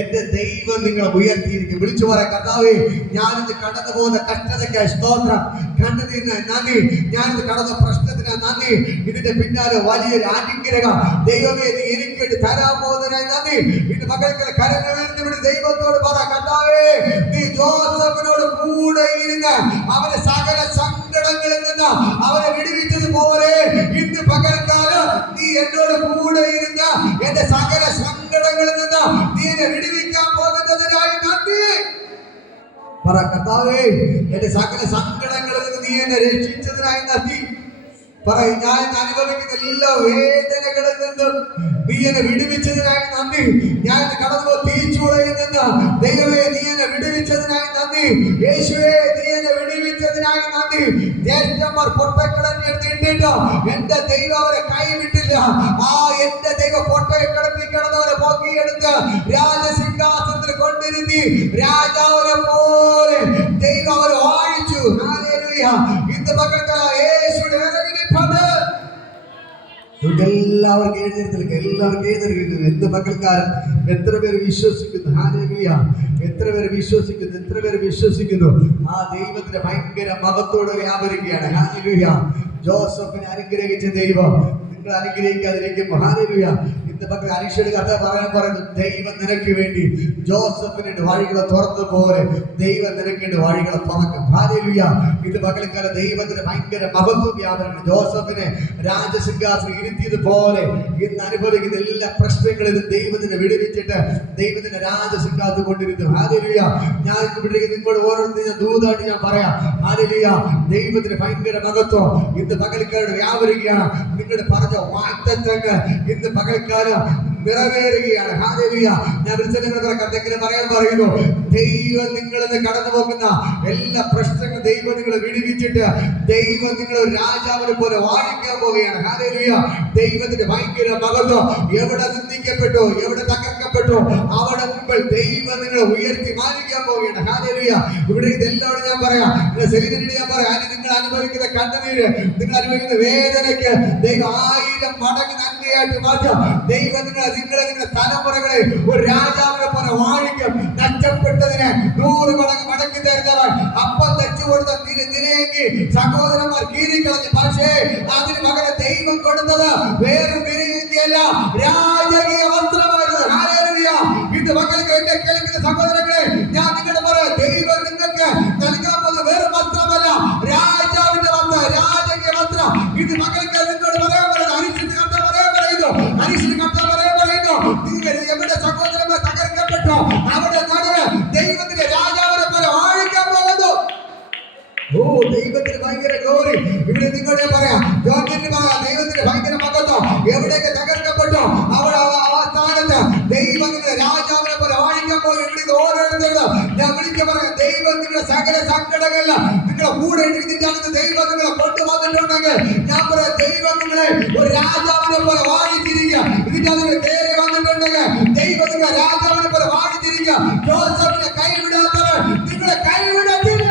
എന്റെ ദൈവം നിങ്ങളെ ഉയർത്തിയിരിക്കും. വിളിച്ചു പറയാം, കർത്താവേ, ഞാനിത് കടന്നു പോകുന്ന കഷ്ടതയ്ക്കായി സ്തോത്രം, കണ്ടതിന് നന്ദി, ഞാനിത് കടന്ന പ്രശ്നത്തിന് നന്ദി, ഇതിന്റെ പിന്നാലെ വലിയൊരു അനുഗ്രഹം ദൈവമേ നീ എനിക്ക് തരാൻ പോകുന്നതിനായി നന്ദി. ഇന്ന് പകൽക്കാലം കരങ്ങൾ വീഴ്ത്തി ദൈവത്തോട് പറ, കർത്താവേ, നീ ജോസഫിനോട് കൂടെ ഇരുന്ന് അവരെ സകല സങ്കടങ്ങളിൽ നിന്ന് അവരെ വിടുവിച്ചതുപോലെ ഇന്ന് പകൽക്കാലം നീ എന്നോട് കൂടെ ഇരുന്ന് എന്റെ സകല സങ്കടങ്ങളിൽ നിന്ന് നീ എന്നെ വിടുവിക്കാൻ പോകുന്നതിനായി നന്ദി. പറ, കർത്താവേ, എന്റെ സകല സങ്കടങ്ങളിൽ നിന്ന് നീ എന്നെ രക്ഷിച്ചതിനായി നന്ദി. പറയും, ഞാൻ അനുഭവിക്കുന്ന എല്ലാ വേദനകളിൽ നിന്നും നീ എന്നെ വിടുവിച്ചതിനായി നന്ദി. ഞാൻ കടന്നു തീച്ചൂളയിൽ നിന്ന് ദൈവമേ നീ എന്നെ വിടുവിച്ചതിനായി നന്ദി. യേശുവേ നീ എന്നെ വിടുവിച്ചതിനായി നന്ദി. ജ്യേഷ്ഠന്മാർ പൊട്ടക്കിടന്ന് എടുത്തിട്ടോ എന്റെ ദൈവം അവരെ കൈവിട്ടില്ല. ആ എന്റെ ദൈവം പൊട്ടക്കിടത്തി കിടന്നവരെ പൊക്കിയെടുത്ത് രാജസിംഹാസനത്തിൽ കൊണ്ടിരുത്തി രാജാവിനെ പോലെ ദൈവം അവരെ വാഴിച്ചു. ഹല്ലേലൂയ. ഇന്ന് പകൽക്കാലം യേശുവിന്റെ എല്ലാവർക്കും എഴുന്നേൽക്കുന്നു. എന്ത് പകൽക്കാലം എത്ര പേര് വിശ്വസിക്കുന്നു? ഹല്ലേലൂയ. എത്ര പേര് വിശ്വസിക്കുന്നു? എത്ര പേര് വിശ്വസിക്കുന്നു? ആ ദൈവത്തിന്റെ ഭയങ്കര മഹത്വത്തോടെ വ്യാപരിക്കുകയാണ്. ഹല്ലേലൂയ. ജോസഫിനെ അനുഗ്രഹിച്ച ദൈവം നിങ്ങൾ അനുഗ്രഹിക്കാതിരിക്കുമ്പോൾ, ഹല്ലേലൂയ, ഇന്ന് പകൽ അനീഷയുടെ കഥ പറയുന്നു, ദൈവം നിനക്ക് വേണ്ടി ജോസഫിന്റെ വഴികളെ തുറന്നു പോലെ ദൈവം നിനക്ക് വഴികളെ തുറക്കും. ഹല്ലേലൂയ. ഇത് പകൽക്കാലം ദൈവത്തിന് ഭയങ്കര മഹത്വം വ്യാപനം. ജോസഫിനെ രാജസിംഹാസനം ഇരുത്തിയതുപോലെ ഇന്ന് അനുഭവിക്കുന്ന എല്ലാ പ്രശ്നങ്ങളിൽ ദൈവത്തിനെ വിടുവിച്ചിട്ട് ദൈവത്തിന്റെ രാജസിംഹാസനം കൊണ്ടിരുന്നു. ഹല്ലേലൂയ. ഞാൻ നിങ്ങളോട് ഓരോരുത്തരും ദൂതായിട്ട് ഞാൻ പറയാം. ഹല്ലേലൂയ. ദൈവത്തിന് ഭയങ്കര മഹത്വം ഇന്ന് പകൽക്കാലം വ്യാപരിക്കുകയാണ്. നിങ്ങളുടെ പറഞ്ഞ വാഗ്ദത്തങ്ങൾ ഇന്ന് പകൽക്കാലം നിറവേറുകയാണ്. ഹല്ലേലൂയ. ഞാൻ കർത്താവിനെ പറയാൻ പറയുന്നു, ദൈവം നിങ്ങളിന്ന് കടന്നു പോകുന്ന എല്ലാ പ്രശ്നങ്ങളും ദൈവം നിങ്ങളെ വിടുവിച്ചിട്ട് ദൈവം നിങ്ങളെ ഒരു രാജാവിനെ പോലെ വാഴിക്കാൻ പോവുകയാണ്. ഹല്ലേലൂയ. ദൈവത്തിന്റെ ഭയങ്കര മഹത്വം. എവിടെ നിന്ദിക്കപ്പെട്ടു, എവിടെ തകർക്കപ്പെട്ടു, അവിടെ മുമ്പിൽ ദൈവം നിങ്ങളെ ഉയർത്തി മാനിക്കാൻ പോവുകയാണ്. ഹല്ലേലൂയ. ഇവിടെ ഇതെല്ലാവരും ഞാൻ പറയാം, സെലിനോട് ഞാൻ പറയാം, നിങ്ങൾ അനുഭവിക്കുന്ന കണ്ണുനീര്, നിങ്ങൾ അനുഭവിക്കുന്ന വേദനയ്ക്ക് ദൈവം 1000 മടങ്ങ് നന്മയായിട്ട് മാറ്റാം. ദൈവം നിങ്ങളുടെ തലമുറകളെ ഒരു രാജാവിനെ പോലെ വാഴിക്കും. നഷ്ടപ്പെട്ടതിന് 100 മടങ്ങ് മടക്കി തരുന്നവൻ. അപ്പം തെച്ചു കൊടുത്ത നിരയെങ്കിൽ സഹോദരന്മാർ കീറിക്കളഞ്ഞു. പക്ഷേ അതിന് പകരം ദൈവം കൊടുത്തത് വേറൊരു നിരയെങ്കിയല്ല, രാജകീയ വസ്ത്രമായിരുന്നു. ഹല്ലേലൂയ. ഇന്ന് മക്കൾക്ക് എന്നെ കേൾക്കുന്ന സഹോദരങ്ങളെ ഞാൻ നിങ്ങളുടെ പറയാം, ദൈവം നിങ്ങൾക്ക് നൽകാൻ പോകുന്ന വേറെ വസ്ത്രമല്ല, രാജാവിന്റെ വസ്ത്രം, രാജകീയ വസ്ത്രം. ഇത് മക്കൾക്ക് നിങ്ങളോട് പറയാൻ പറയുന്നത്, അരിശിന്റെ കഥ പറയാൻ പറയുന്നു, അരിശിന്റെ കഥ പറയാൻ പറയുന്നു. നിങ്ങൾ എവിടെ സഹോദരന്മാർ തകർക്കപ്പെട്ടോ അവിടെ നടുവ് ദൈവത്തിന്റെ രാജാവിനെ പോലെ വാഴിക്കാൻ പോകുന്നു. ഓ, ദൈവത്തിന് ഭയങ്കര ഗ്ലോറി. ഇവിടെ നിങ്ങളെ പറയാം, ജോർജിന് പറയാം, ദൈവത്തിന്റെ ഭയങ്കര മഹത്വം. എവിടെയൊക്കെ തകർക്കപ്പെട്ടോ അവിടെ ആ സ്ഥാനത്ത് ദൈവം നിങ്ങളെ രാജാവിനെ പോലെ വാഴിക്കാൻ പോകും. ഇവിടെ ഓരോരുത്തരും ഞാൻ വിളിക്കാൻ പറയാം, ദൈവം നിങ്ങളുടെ സകല സങ്കടങ്ങളില്ല നിങ്ങളെ കൂടെ ഇട്ടിട്ടാണ് ദൈവം നിങ്ങളെ കൊണ്ടുവന്നിട്ടുണ്ടെങ്കിൽ ഞാൻ പറയാം, ദൈവം നിങ്ങളെ ഒരു രാജാവിനെ പോലെ വാഴിച്ചിരിക്കുക. ഇതിന്റെ അതിന്റെ പേര് വന്നിട്ടുണ്ടെങ്കിൽ ദൈവം നിങ്ങളെ രാജാവിനെ പോലെ വാഴിച്ചിരിക്കുക. ജോസഫിനെ കൈവിടാത്തവൻ നിങ്ങളെ കൈവിടത്തില്ല.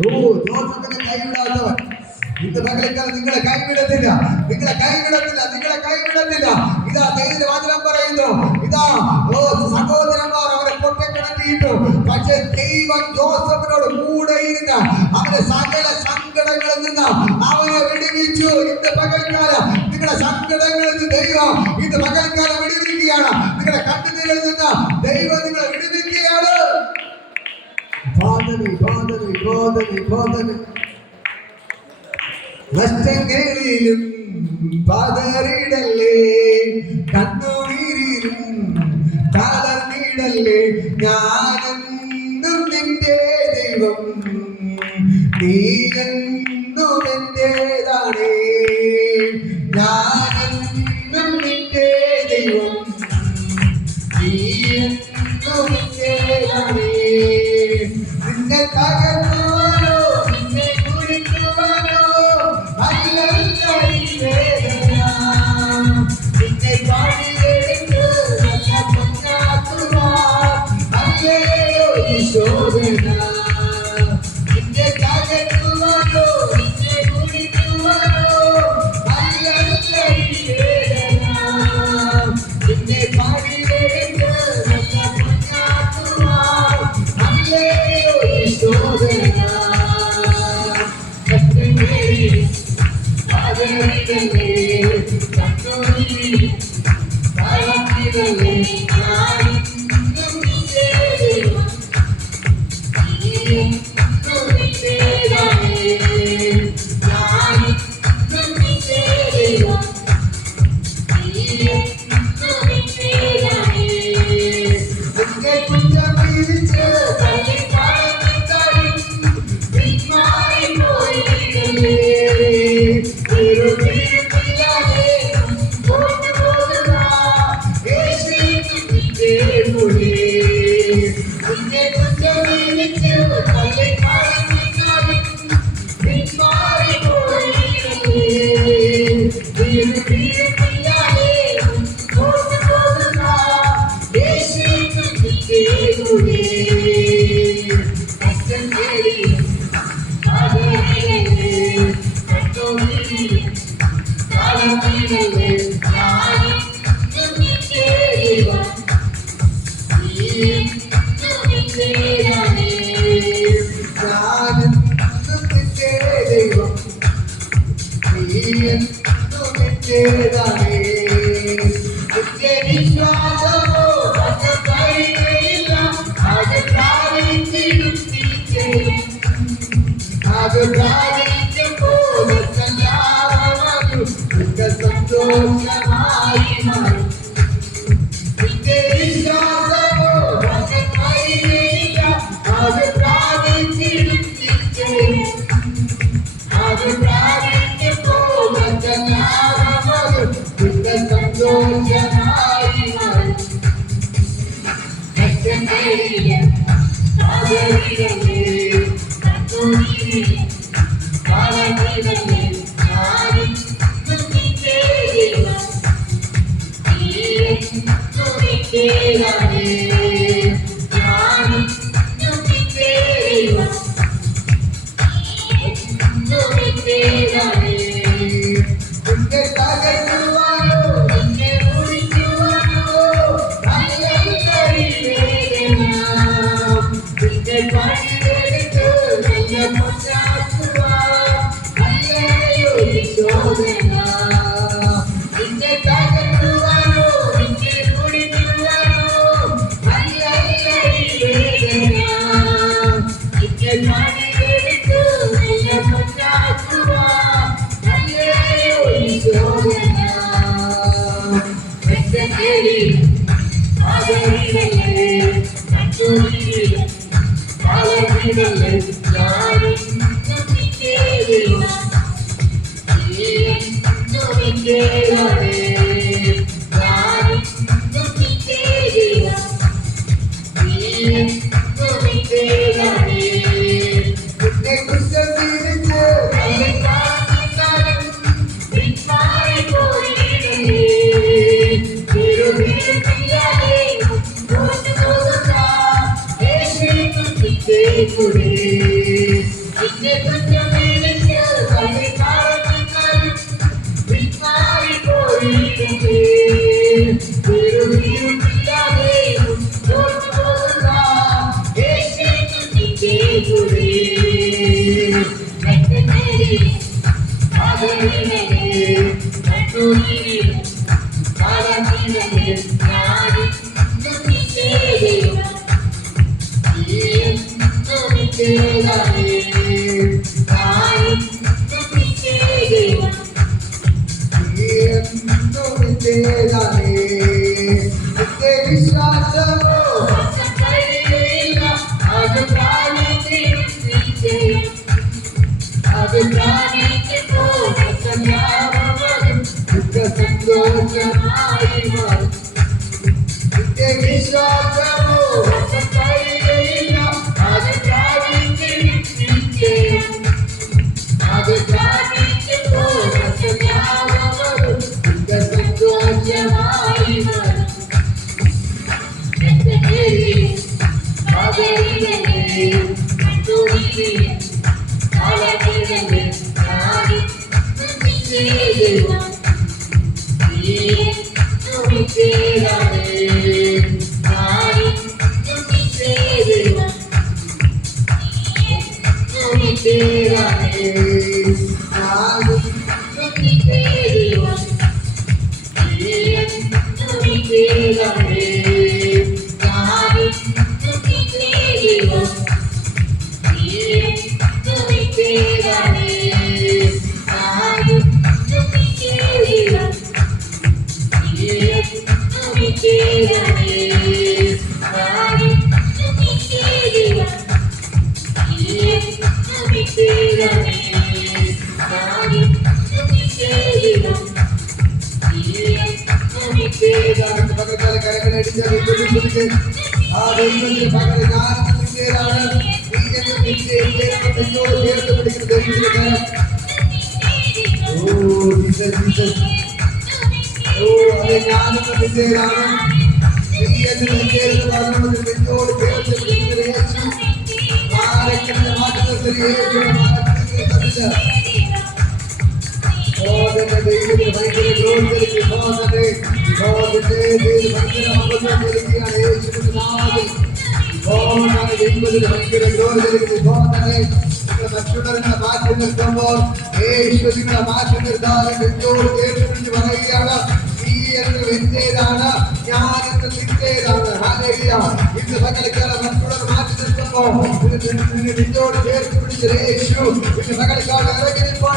ഓ, ജോസഫിനെ കൈവിടാത്തവൻ ഇന്ന് പകൽക്കാലം നിങ്ങളെ കൈവിടത്തില്ല, നിങ്ങളെ കൈവിടത്തില്ല, നിങ്ങളെ കൈവിടത്തില്ല. ഇതാ ദൈവത്തിന്റെ വചനം പറയുന്നു, ഇതാ ഓ സഹോദരന്മാർ അവരെ പൊട്ടക്കിടത്തിയിട്ടു, പക്ഷെ ദൈവം ജോസഫിനോട് കൂടെ ഇരുന്ന് അവന്റെ സകല സങ്കടങ്ങളിൽ നിന്ന് അവനെ വിടുവിച്ചു. ഇന്ന് പകൽക്കാലം നിങ്ങളുടെ സങ്കടങ്ങളിൽ നിന്ന് ദൈവം ഇന്ന് പകൽക്കാലം വിടുവിക്കുകയാണ്. നിങ്ങളുടെ കണ്ണുനീരിൽ നിന്ന് ദൈവം നിങ്ങളെ വിടുവിക്കുകയാണ്. നഷ്ടങ്ങളിലും പതറിടല്ലേ, കണ്ണുനീരിലും തളർന്നിടല്ലേ, ഞാനെന്നും നിന്റെ ദൈവം, നീ എന്നും എന്റേതാണേ, ഞാനെന്നും നിന്റെ ദൈവം. നീ എന്നും എന്റേതാണേ, നിന്നെ തകർക്കുവാനോ നിന്നെ കുഴിക്കുവാനോ അല്ലല്ല ഈ വേദന. നിന്നെ പാടിയെടുത്ത് നല്ല പൊന്നാക്കുവാൻ അല്ലയോ ഈ ശോധന. നിന്നെ തകർക്കുവാനോ നിന്നെ കുഴിക്കുവാനോ അല്ലല്ല ഈ വേദന. നിന്നെ പാടിയെടുത്ത് നല്ല പൊന്നാക്കുവാൻ അല്ലയോ ഈ ശോധന. സന്തോഷമായി മാറും. നിന്റെ വിശ്വാസമോ കഴിയില്ല, അത് പ്രാപിക്കും നിശ്ചയം. അത് പ്രാപിക്കുമ്പോൾ സന്യാസവും നിന്റെ സന്തോഷമായി മാറും. മറ്റുള്ളവരുടെ മാറ്റി നിർത്തുമ്പോൾ യേശുവിനെ മാറ്റി നിർത്താതെ നെഞ്ചോട് ചേർത്ത് പറയുകയാണ്, നീ എന്ന് എന്റേതാണ്, ഞാൻ എന്ന് നിന്റേതാണ്. ഹല്ലേലൂയ. ഇന്ന് പകൽക്കാലം മറ്റുള്ളവർ മാറ്റി നിർത്തുമ്പോൾ നെഞ്ചോട് ചേർത്ത് പിടിച്ച യേശു ഇന്ന് പകൽക്കാലം ഇറങ്ങി നിൽപ്പോൾ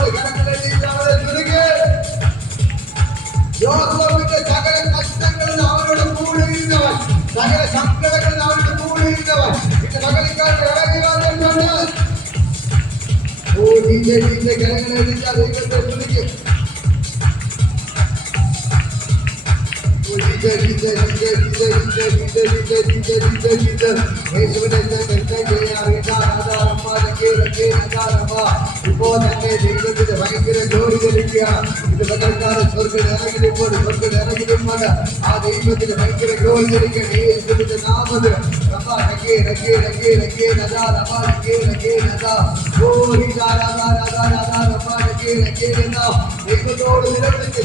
യോസേഫിന്റെ സകല കഷ്ടങ്ങളിൽ അവരുടെ കൂടെ ഇരുന്നവൻ, സകല സങ്കടങ്ങളിൽ അവരുടെ കൂടെ ഇരുന്നവൻ ഇന്ന് പകൽക്കാലം ഇറങ്ങി വന്നിട്ടുണ്ട്. ഓ നിന്റെ കരങ്ങളെടുത്ത ദൈവത്തെ സ്തുതിക്കും. ഇപ്പോൾ തന്നെ ദൈവത്തിന്റെ ഭയങ്കര ജോലി ലഭിക്കുക. ഇത് പകർക്കാതെ സ്വർഗ്ഗം ഇറങ്ങിയപ്പോൾ സ്വർഗ്ഗം ആ ദൈവത്തിന്റെ ഭയങ്കര ജോലി ലഭിക്കുക. യേശുവിന്റെ നാമത്തിൽ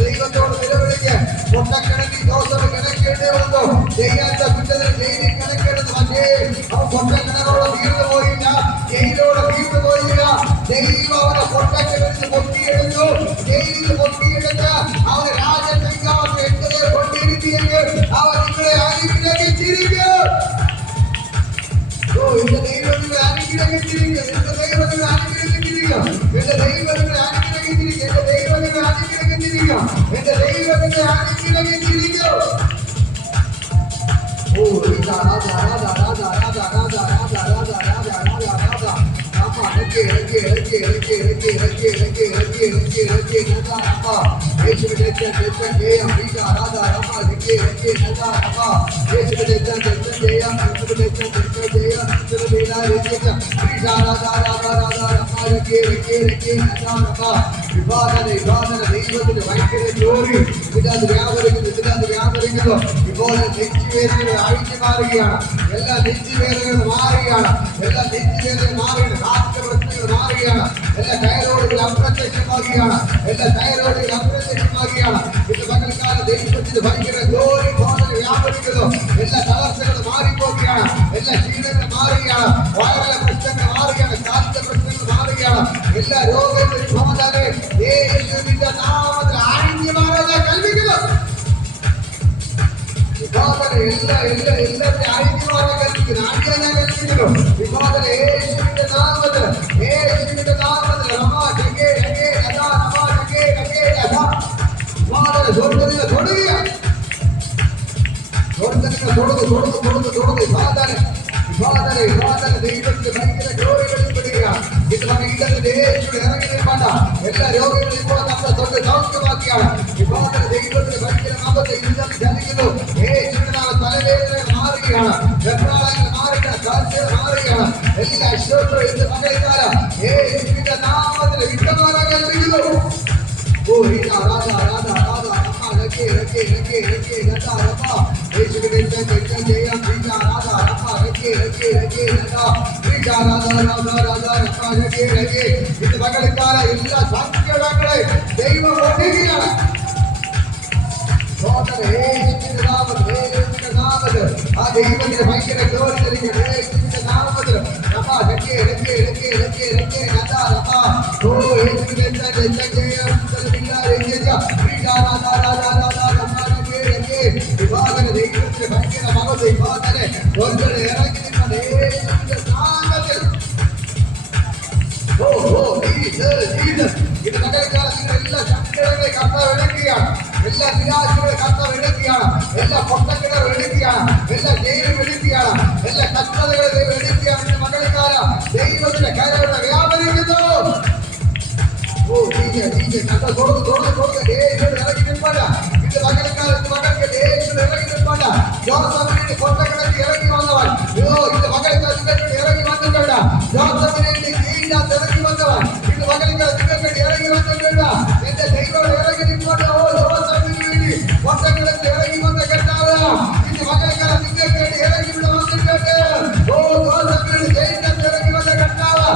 ദൈവത്തോട് നിലവിളിക്ക് പൊട്ടക്കിണക്കി ജോസഫ് കിടക്കേണ്ടി വന്നു. ചെയ്യാത്ത കുറ്റത്തിന് ജയിലിൽ കിടക്കേണ്ടത് മറ്റേ അവൻ പൊട്ടക്കിണറോട് തീർന്നു പോയില്ല, ജയിലോട് തീർന്നു പോയില്ല. ദൈവം അവനെ പൊട്ടക്കിണറിന് പൊക്കിയെടുത്തു. ജയിലിൽ പൊക്കിയെടുത്ത് അവന് രാജസിംഹാസനം എട്ടതേ കൊണ്ടിരുത്തിയെങ്കിൽ അവൻ നിങ്ങളെ അനുഗ്രഹിച്ചിരിക്കും. എന്റെ ദൈവങ്ങളെ അനുഗ്രഹിച്ചിരിക്കും. എന്റെ ദൈവങ്ങളെ അനുഗ്രഹിച്ചിരിക്കും. എന്റെ ദൈവങ്ങളെ അനുഗ്രഹിച്ചിരിക്കും. എന്റെ ദൈവങ്ങളെ അനുഗ്രഹിച്ചിരിക്കും. എന്റെ ദൈവങ്ങളെ അനുഗ്രഹിച്ചിരിക്കും. ഓ ദൈവത്തിന് ഭയങ്കര ജോലി ഇതിനകത്ത് വ്യാപരിക്കുന്നു. ഇപ്പോൾ നെഞ്ചുവേദനകൾ അഴിഞ്ഞു മാറുകയാണ്. എല്ലാ നെഞ്ചുവേദനകളും മാറുകയാണ്. എല്ലാ നെഞ്ചുവേദന മാറുകയാണ്. ഹാർട്ട് പ്രശ്നങ്ങൾ മാറുകയാണ്. എല്ലാ തൈറോയിഡുകൾ അപ്രത്യക്ഷമാകുകയാണ്. എല്ലാ തൈറോയിഡുകൾ അപ്രത്യക്ഷമാകുകയാണ്. ഇന്ന് പകൽക്കാലം ദൈവത്തിന് ഭയങ്കര ജോലി വ്യാപരിക്കുന്നു. എല്ലാ തളർച്ചകളും മാറിപ്പോവുകയാണ്. എല്ലാ ക്ഷീണങ്ങളും മാറുകയാണ്. വയറിലെ പ്രശ്നങ്ങൾ മാറുകയാണ്. കാലിന്റെ പ്രശ്നങ്ങൾ മാറുകയാണ്. എല്ലാ രോഗങ്ങളും സമാധാനം യേശുവിന്റെ നാമത്തിൽ അഴിഞ്ഞു മാറാതെ കൽപ്പിക്കുന്നു. എല്ലാവരും അഴിഞ്ഞു മാറാൻ കൽപ്പിക്കുന്നു. ആദ്യം കൽപ്പിക്കുന്നു. വിഭാഗം യേശുവിന്റെ നാമത്തിൽ ദൈവത്തിന്റെ ഭയങ്കര ഗ്ലോറി വെളിപ്പെടുകയാണ്. ഇത് ഇടത്തിന്റെ യേശുവിടെ ഇറങ്ങി നിൽപ്പാണ്ട എല്ലാ രോഗങ്ങളും ഇപ്പോൾ നമ്മളെ തൊട്ട് സൗഖ്യമാക്കിയാണ്. ദൈവത്തിന്റെ ഭയങ്കര നാമത്തെ ഇന്നും ജനിക്കുന്നു. യേശുവിന്റെ നാമ തലവേദന മാറുകയാണ്, വെപ്രാളങ്ങൾ മാറുകയാണ്, കാഴ്ചകൾ മാറുകയാണ്. എല്ലാ അശ്വങ്ങളും ഇന്ന് മകളിക്കാല യേശുവിന്റെ നാമത്തിൽ വിട്ടുമാറാൻ കൽപ്പിക്കുന്നു. ഓ രാധ രാധ രാധ ഇത് മകളിക്കാല എല്ലാ സങ്കടങ്ങളെ ദൈവം ഒടുക്കുകയാണ്. ആ ദൈവത്തിന്റെ ഭയങ്കര ഗ്ലോറി യേശുവിന്റെ നാമത്തിൽ ദൈവത്തിന്റെ ഭയങ്കര മകത്തെ ഇറങ്ങി നിൽക്കുന്ന യേശുവിന്റെ നാമത്തിൽ. ഇത് മകൾക്കാലത്തിന്റെ എല്ലാ ശക്തികളെ കർത്താവ് എടുക്കുകയാണ്, എല്ലാ നിരാശകളെ കർത്താവ് എടുക്കുകയാണ്, എല്ലാ പൊട്ടക്കിണർ എടുക്കുകയാണ്, എല്ലാ ജയിലും എടുക്കുകയാണ്, എല്ലാ കഷ്ടതകളെ എടുക്കുകയാണ്. മകൾക്കാല ദൈവത്തിന്റെ കരയുടെ വ്യാപരിക്കുന്നു. ഓ കണ്ട തോന്നുന്നു ഇറങ്ങി നിൽപ്പാട. ഇത് മകൾക്കാലത്ത് മകൾക്ക് ഇറങ്ങി നിൽപ്പാട. ജോസഫിനെ പൊട്ടക്കിണറ്റി ഇറങ്ങി വന്നവൻ. ഇത് മകൾക്കാലത്ത് ഇറങ്ങി വന്നിട്ടുണ്ട്. ജോസഫിനെ ഇറങ്ങി വന്നവൻ. ഇത് മകൾക്കാലത്ത് ഇറങ്ങി വന്നിട്ടുണ്ട്. എന്റെ ദൈവം ഇറങ്ങി നിൽപ്പാട. ഓ ജോസഫിന് വേണ്ടി പൊട്ടക്കിണറ്റി ഇറങ്ങി വന്ന കെട്ടാവ്. ഇത് മകൾക്കാലത്ത് ഇറങ്ങി ഇവിടെ വന്നിട്ടുണ്ട്. ഓ ജോസഫിന് ജയിലിനകത്ത് ഇറങ്ങി വന്ന കെട്ടാവ്.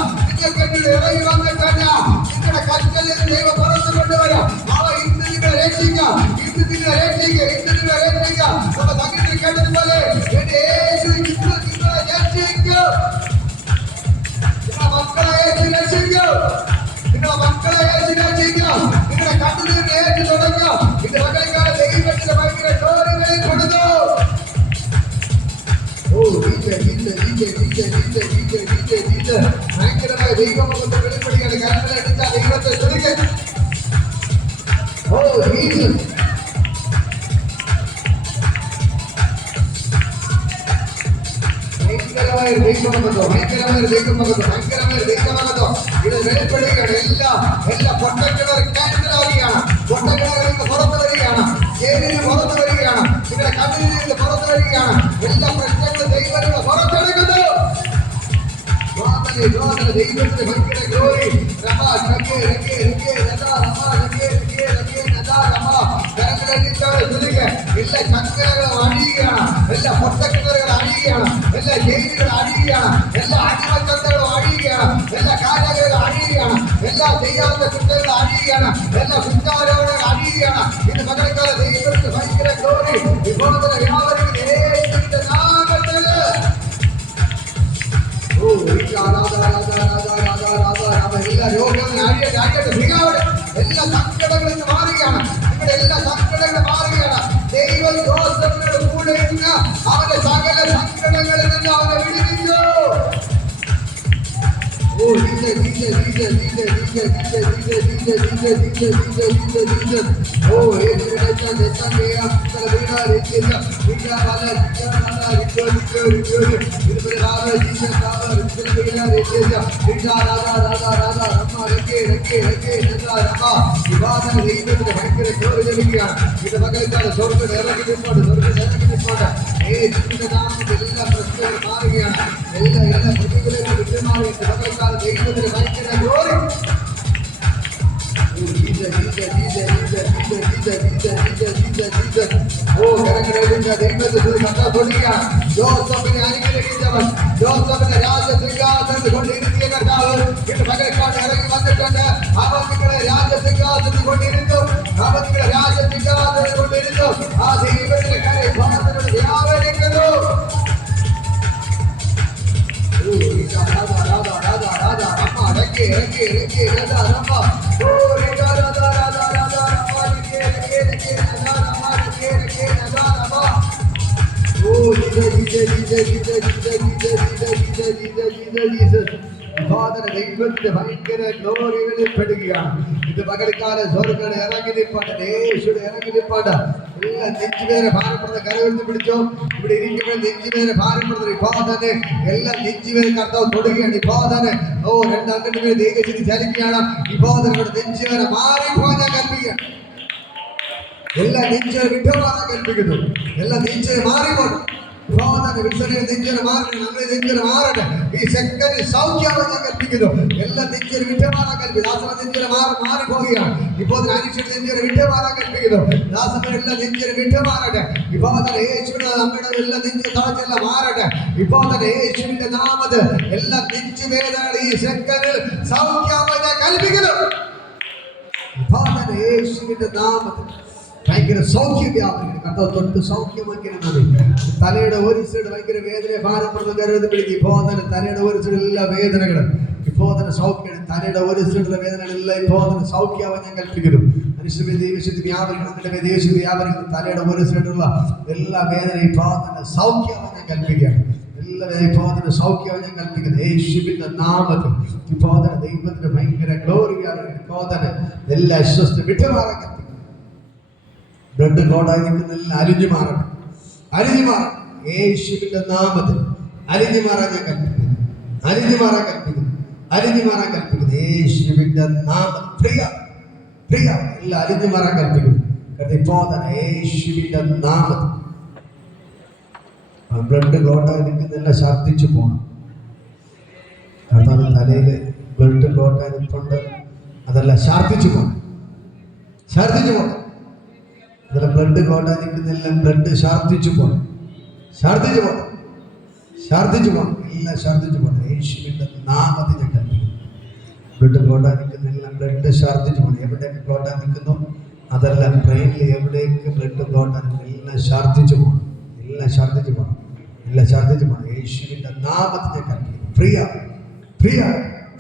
ഇറങ്ങി വന്ന കണ്ട നിങ്ങളുടെ കറ്റലിൽ ദൈവം പുറത്തു കൊണ്ടുവരാം. അവ ഇന്ന് നിങ്ങളെ രക്ഷിക്കാം, ഇന്ന് നിങ്ങളെ രക്ഷിക്കുക, ഇന്ന് നിങ്ങളെ രക്ഷിക്കുക. നമ്മ സംഗീതത്തിൽ കേട്ടതുപോലെ എന്റെ യേശു ഇന്ന് നിങ്ങളെ രക്ഷിക്കും. നിങ്ങളുടെ മക്കളെ യേശു രക്ഷിക്കും, നിങ്ങളുടെ മക്കളെ യേശു രക്ഷിക്കും. നിങ്ങളുടെ കണ്ണുനീർ യേശു തുടങ്ങും. ഇത് മകൾക്കാല ദൈവത്തിന്റെ ഭയങ്കര ചോരങ്ങളിൽ കൊടുത്തു. ഭയങ്കരമായ ദൈവമൊക്കെ വെളിപ്പെടുകയാണ്. കരങ്ങളെ എടുത്ത ദൈവത്തെ സ്തുതിക്ക്. ഓ ജീസസ് ഭയങ്കരമായ ദൈവമകത്തോ, ഭയങ്കരമായ ദൈവമകത്തോ, ഭയങ്കരമായ ദൈവമകത്തോ ഇത് വെളിപ്പെടുകയാണ്. എല്ലാ പൊട്ടക്കിണർ ക്യാൻസൽ ആവുകയാണ്. പൊട്ടക്കിണറിൽ നിന്ന് പുറത്തു വരികയാണ്, ജയിലിന് പുറത്തു വരികയാണ്, നിങ്ങളുടെ കണ്ണിൽ നിന്ന് പുറത്തു വരികയാണ്. എല്ലാ പ്രശ്നങ്ങളും ദൈവങ്ങളെ പുറത്തെടുക്കുന്നു. ദൈവത്തിന്റെ ഭയങ്കര ഗ്ലോറി. എല്ലാ ചക്കരകളും അണിയുകയാണ്, എല്ലാ പൊട്ടക്കിണറുകൾ അണിയുകയാണ്, എല്ലാ ജയിലുകൾ അണിയുകയാണ്, എല്ലാ അടിമച്ചന്തകളും അണിയുകയാണ്, എല്ലാ കാലകളും അണിയുകയാണ്, എല്ലാ ചെയ്യാത്ത കുറ്റങ്ങളും അണിയുകയാണ്, എല്ലാ കുറ്റാരോപണങ്ങൾ അണിയുകയാണ്. ഇത് മകൾക്കാല ദൈവത്തിന്റെ ഭയങ്കര ഗ്ലോറി. വിഭവത്തിന് വ്യാപരിക്കുന്ന യേശുവിന്റെ നാമത്തില് എല്ലാ രോഗങ്ങളും അഴിയട്ടെ, എല്ലാ സങ്കടങ്ങളും മാറുകയാണ്. നിങ്ങളുടെ എല്ലാ സങ്കടങ്ങളും മാറുകയാണ്. ദൈവം ജോസഫിനോട് കൂടെ ഇരുന്ന് അവന്റെ സകല സങ്കടങ്ങളിൽ നിന്ന് അവനെ വിടുവിച്ചു. ദൈവത്തിന്റെ ഭയങ്കര ചോറ് ലഭിക്കുകയാണ്. ഇത് മകൾക്കാണ് സ്വർഗ്ഗം ഇറങ്ങി നിൽപ്പോണ്ട്, സ്വർഗ്ഗം ഇറങ്ങി നിൽപ്പോണ്ട്. യേശുവിന്റെ നാമത്തിൽ എല്ലാ പ്രശ്നങ്ങളും മാറുകയാണ്. എല്ലാ പ്രതികളെയും വിട്ടുമാറി മകൾക്കാണ് ദൈവത്തിന്റെ ഭയങ്കര ചോറ്. ജോസഫിനെ അനുഗ്രഹിച്ചവൻ, ജോസഫിനെ രാജസിംഹാസനത്തിൽ കൊണ്ടിരുത്തിയ കർത്താവ് ഇന്ന് മകൾക്കാണ് ഇറങ്ങി വന്നിട്ടുണ്ട്. അവൻ നിങ്ങളെ രാജസിംഹാസനത്തിൽ കൊണ്ടിരുന്നു, അവൻ നിങ്ങളെ രാജസിംഹാസനത്തിൽ കൊണ്ടിരുന്നു. ആ ദൈവത്തിന്റെ കരഭാഗത്തിനോട് വ്യാപരിക്കുന്നു. ദൈവത്തിന്റെ ഭയങ്കര ഗ്ലോറി വെളിപ്പെടുകയാണ്. ഇത് പകൽക്കാല സ്വർഗ്ഗം ഇറങ്ങി നിൽപ്പാണ്ട്, യേശുടെ ഇറങ്ങി നിൽപ്പാണ്ട്. എല്ലാ നെഞ്ചുവേദന ഭാരപ്പെടുന്ന കരവിരുന്ന് പിടിച്ചോ. ഇവിടെ ഇരിക്കുമ്പോൾ നെഞ്ചുവേദന ഭാരപ്പെടുന്ന ഇപ്പോൾ തന്നെ എല്ലാ നെഞ്ചുവേദന കർത്താവ് തൊടുകയാണ്. ഇപ്പോൾ തന്നെ രണ്ടാം പേര് ദൈവത്തിന് ചലിക്കുകയാണ്. ഇപ്പോൾ തന്നെ ഇവിടെ നെഞ്ചുവേദന മാറിപ്പോ ഞാൻ കൽപ്പിക്കുകയാണ്. എല്ലാ നെഞ്ചുവേദന വിട്ടുമാറാൻ കൽപ്പിക്കുന്നു. എല്ലാ നെഞ്ചുവേദന മാറിപ്പോട്ടെ. നെഞ്ചുവേദന മാറട്ടെ. നമ്മുടെ നെഞ്ചുവേദന മാറട്ടെ. ഈ സെക്കൻഡ് സൗഖ്യമാവാൻ ഞാൻ കൽപ്പിക്കുന്നു. എല്ലാ നെഞ്ചുവേദന വിട്ടുമാറാൻ കൽപ്പിക്കുന്നു. ദാസമ നെഞ്ചുവേദന മാറിപ്പോവുകയാണ്. ഇപ്പോൾ അനിശ്ചിത നെഞ്ചുവേദന വിട്ടുമാറാൻ കൽപ്പിക്കുന്നു. ദാസമ എല്ലാ നെഞ്ചുവേദന വിട്ടുമാറട്ടെ. ഇപ്പോൾ തന്നെ യേശുവിന്റെ നമ്മുടെ എല്ലാ നെഞ്ചു തളച്ചെല്ലാം മാറട്ടെ. ഇപ്പോൾ തന്നെ യേശുവിന്റെ നാമത്തിൽ എല്ലാ നെഞ്ചുവേദനകൾ ഈ സെക്കൻഡിൽ സൗഖ്യമാവാൻ ഞാൻ കൽപ്പിക്കുന്നു. ഇപ്പോൾ തന്നെ യേശുവിന്റെ നാമത്തിൽ ഭയങ്കര സൗഖ്യം വ്യാപരിക്കുന്നു. കർത്താവ് തൊട്ട് സൗഖ്യമാക്കിയാണ്. തലയുടെ ഒരു സൈഡ് ഭയങ്കര വേദന ഭാരപ്പെടുന്ന കരുതി പിടിക്കും. ഇപ്പോൾ തന്നെ തലയുടെ ഒരു സൈഡിൽ എല്ലാ വേദനകളും ഇപ്പോൾ തന്നെ സൗഖ്യം. തലയുടെ ഒരു സൈഡിലെ വേദനകളെല്ലാം ഇപ്പോൾ തന്നെ സൗഖ്യമാവാൻ ഞാൻ കൽപ്പിക്കുന്നു. മനുഷ്യന്റെ ദേവശുദ്ധി വ്യാപരിക്കണം. നിന്റെ ദേവശുദ്ധി വ്യാപരിക്കുന്നു. തലയുടെ ഒരു സൈഡിലുള്ള എല്ലാ വേദനയും ഇപ്പോൾ തന്നെ സൗഖ്യമാവാൻ ഞാൻ കൽപ്പിക്കുകയാണ്. എല്ലാവരും ഇപ്പോൾ തന്നെ സൗഖ്യമാവാൻ ഞാൻ കൽപ്പിക്കുന്നു. യേശുവിന്റെ നാമത്തിൽ ഇപ്പോൾ തന്നെ ദൈവത്തിന്റെ ഭയങ്കര ഗ്ലോറി വ്യാപരിക്കുന്നു. ഇപ്പോൾ തന്നെ എല്ലാ അസ്വസ്ഥ വിട്ടുമാറാൻ കൽപ്പിക്കുന്നു. ബ്ലഡ് ക്ലോട്ടായി നിൽക്കുന്നെല്ലാം അലിഞ്ഞു മാറണം. അലിഞ്ഞു മാറണം. യേശുവിന്റെ നാമത്തിൽ അലിഞ്ഞു മാറാൻ ഞാൻ കൽപ്പിക്കുന്നു. അലിഞ്ഞു മാറാൻ കൽപ്പിക്കുന്നു. അലിഞ്ഞു മാറാൻ കൽപ്പിക്കുന്നു. യേശുവിന്റെ നാമം പ്രിയ എല്ലാം അലിഞ്ഞു മാറാൻ കൽപ്പിക്കുന്നു. ഇപ്പോൾ തന്നെ യേശുവിന്റെ നാമത്തിൽ ബ്ലഡ് ക്ലോട്ടായി നിൽക്കുന്നെല്ലാം ഛർദ്ദിച്ചു പോകണം. കർത്താവ് തലയിൽ ബ്ലഡ് ക്ലോട്ടായി നിൽപ്പുണ്ട്. അതെല്ലാം ഛർദ്ദിച്ചു പോകണം. ഛർദ്ദിച്ചു പോകണം. അതിലെ ബ്ലഡ് ക്ലോട്ടായി നിൽക്കുന്നെല്ലാം ബ്ലഡ് ഛർദ്ദിച്ചു പോകണം. ഛർദ്ദിച്ചു പോകണം. ഛർദ്ദിച്ചു പോകണം. എല്ലാം ഛർദ്ദിച്ചു പോകണം. യേശുവിന്റെ നാമത്തിൽ ഞാൻ കൽപ്പിക്കുന്നു. ബ്ലഡ് ക്ലോട്ടായി നിൽക്കുന്നെല്ലാം ബ്ലഡ് ഛർദ്ദിച്ചു പോകണം. എവിടെയൊക്കെ ക്ലോട്ടായി നിൽക്കുന്നു അതെല്ലാം ബ്രെയിനിൽ എവിടേക്ക് ബ്ലഡ് ക്ലോട്ടായി എല്ലാം ഛർദ്ദിച്ചു പോകണം. എല്ലാം ഛർദ്ദിച്ചു പോകണം. എല്ലാം ഛർദ്ദിച്ചു പോകണം. യേശുവിന്റെ നാമത്തിൽ ഞാൻ കൽപ്പിക്കുന്നു.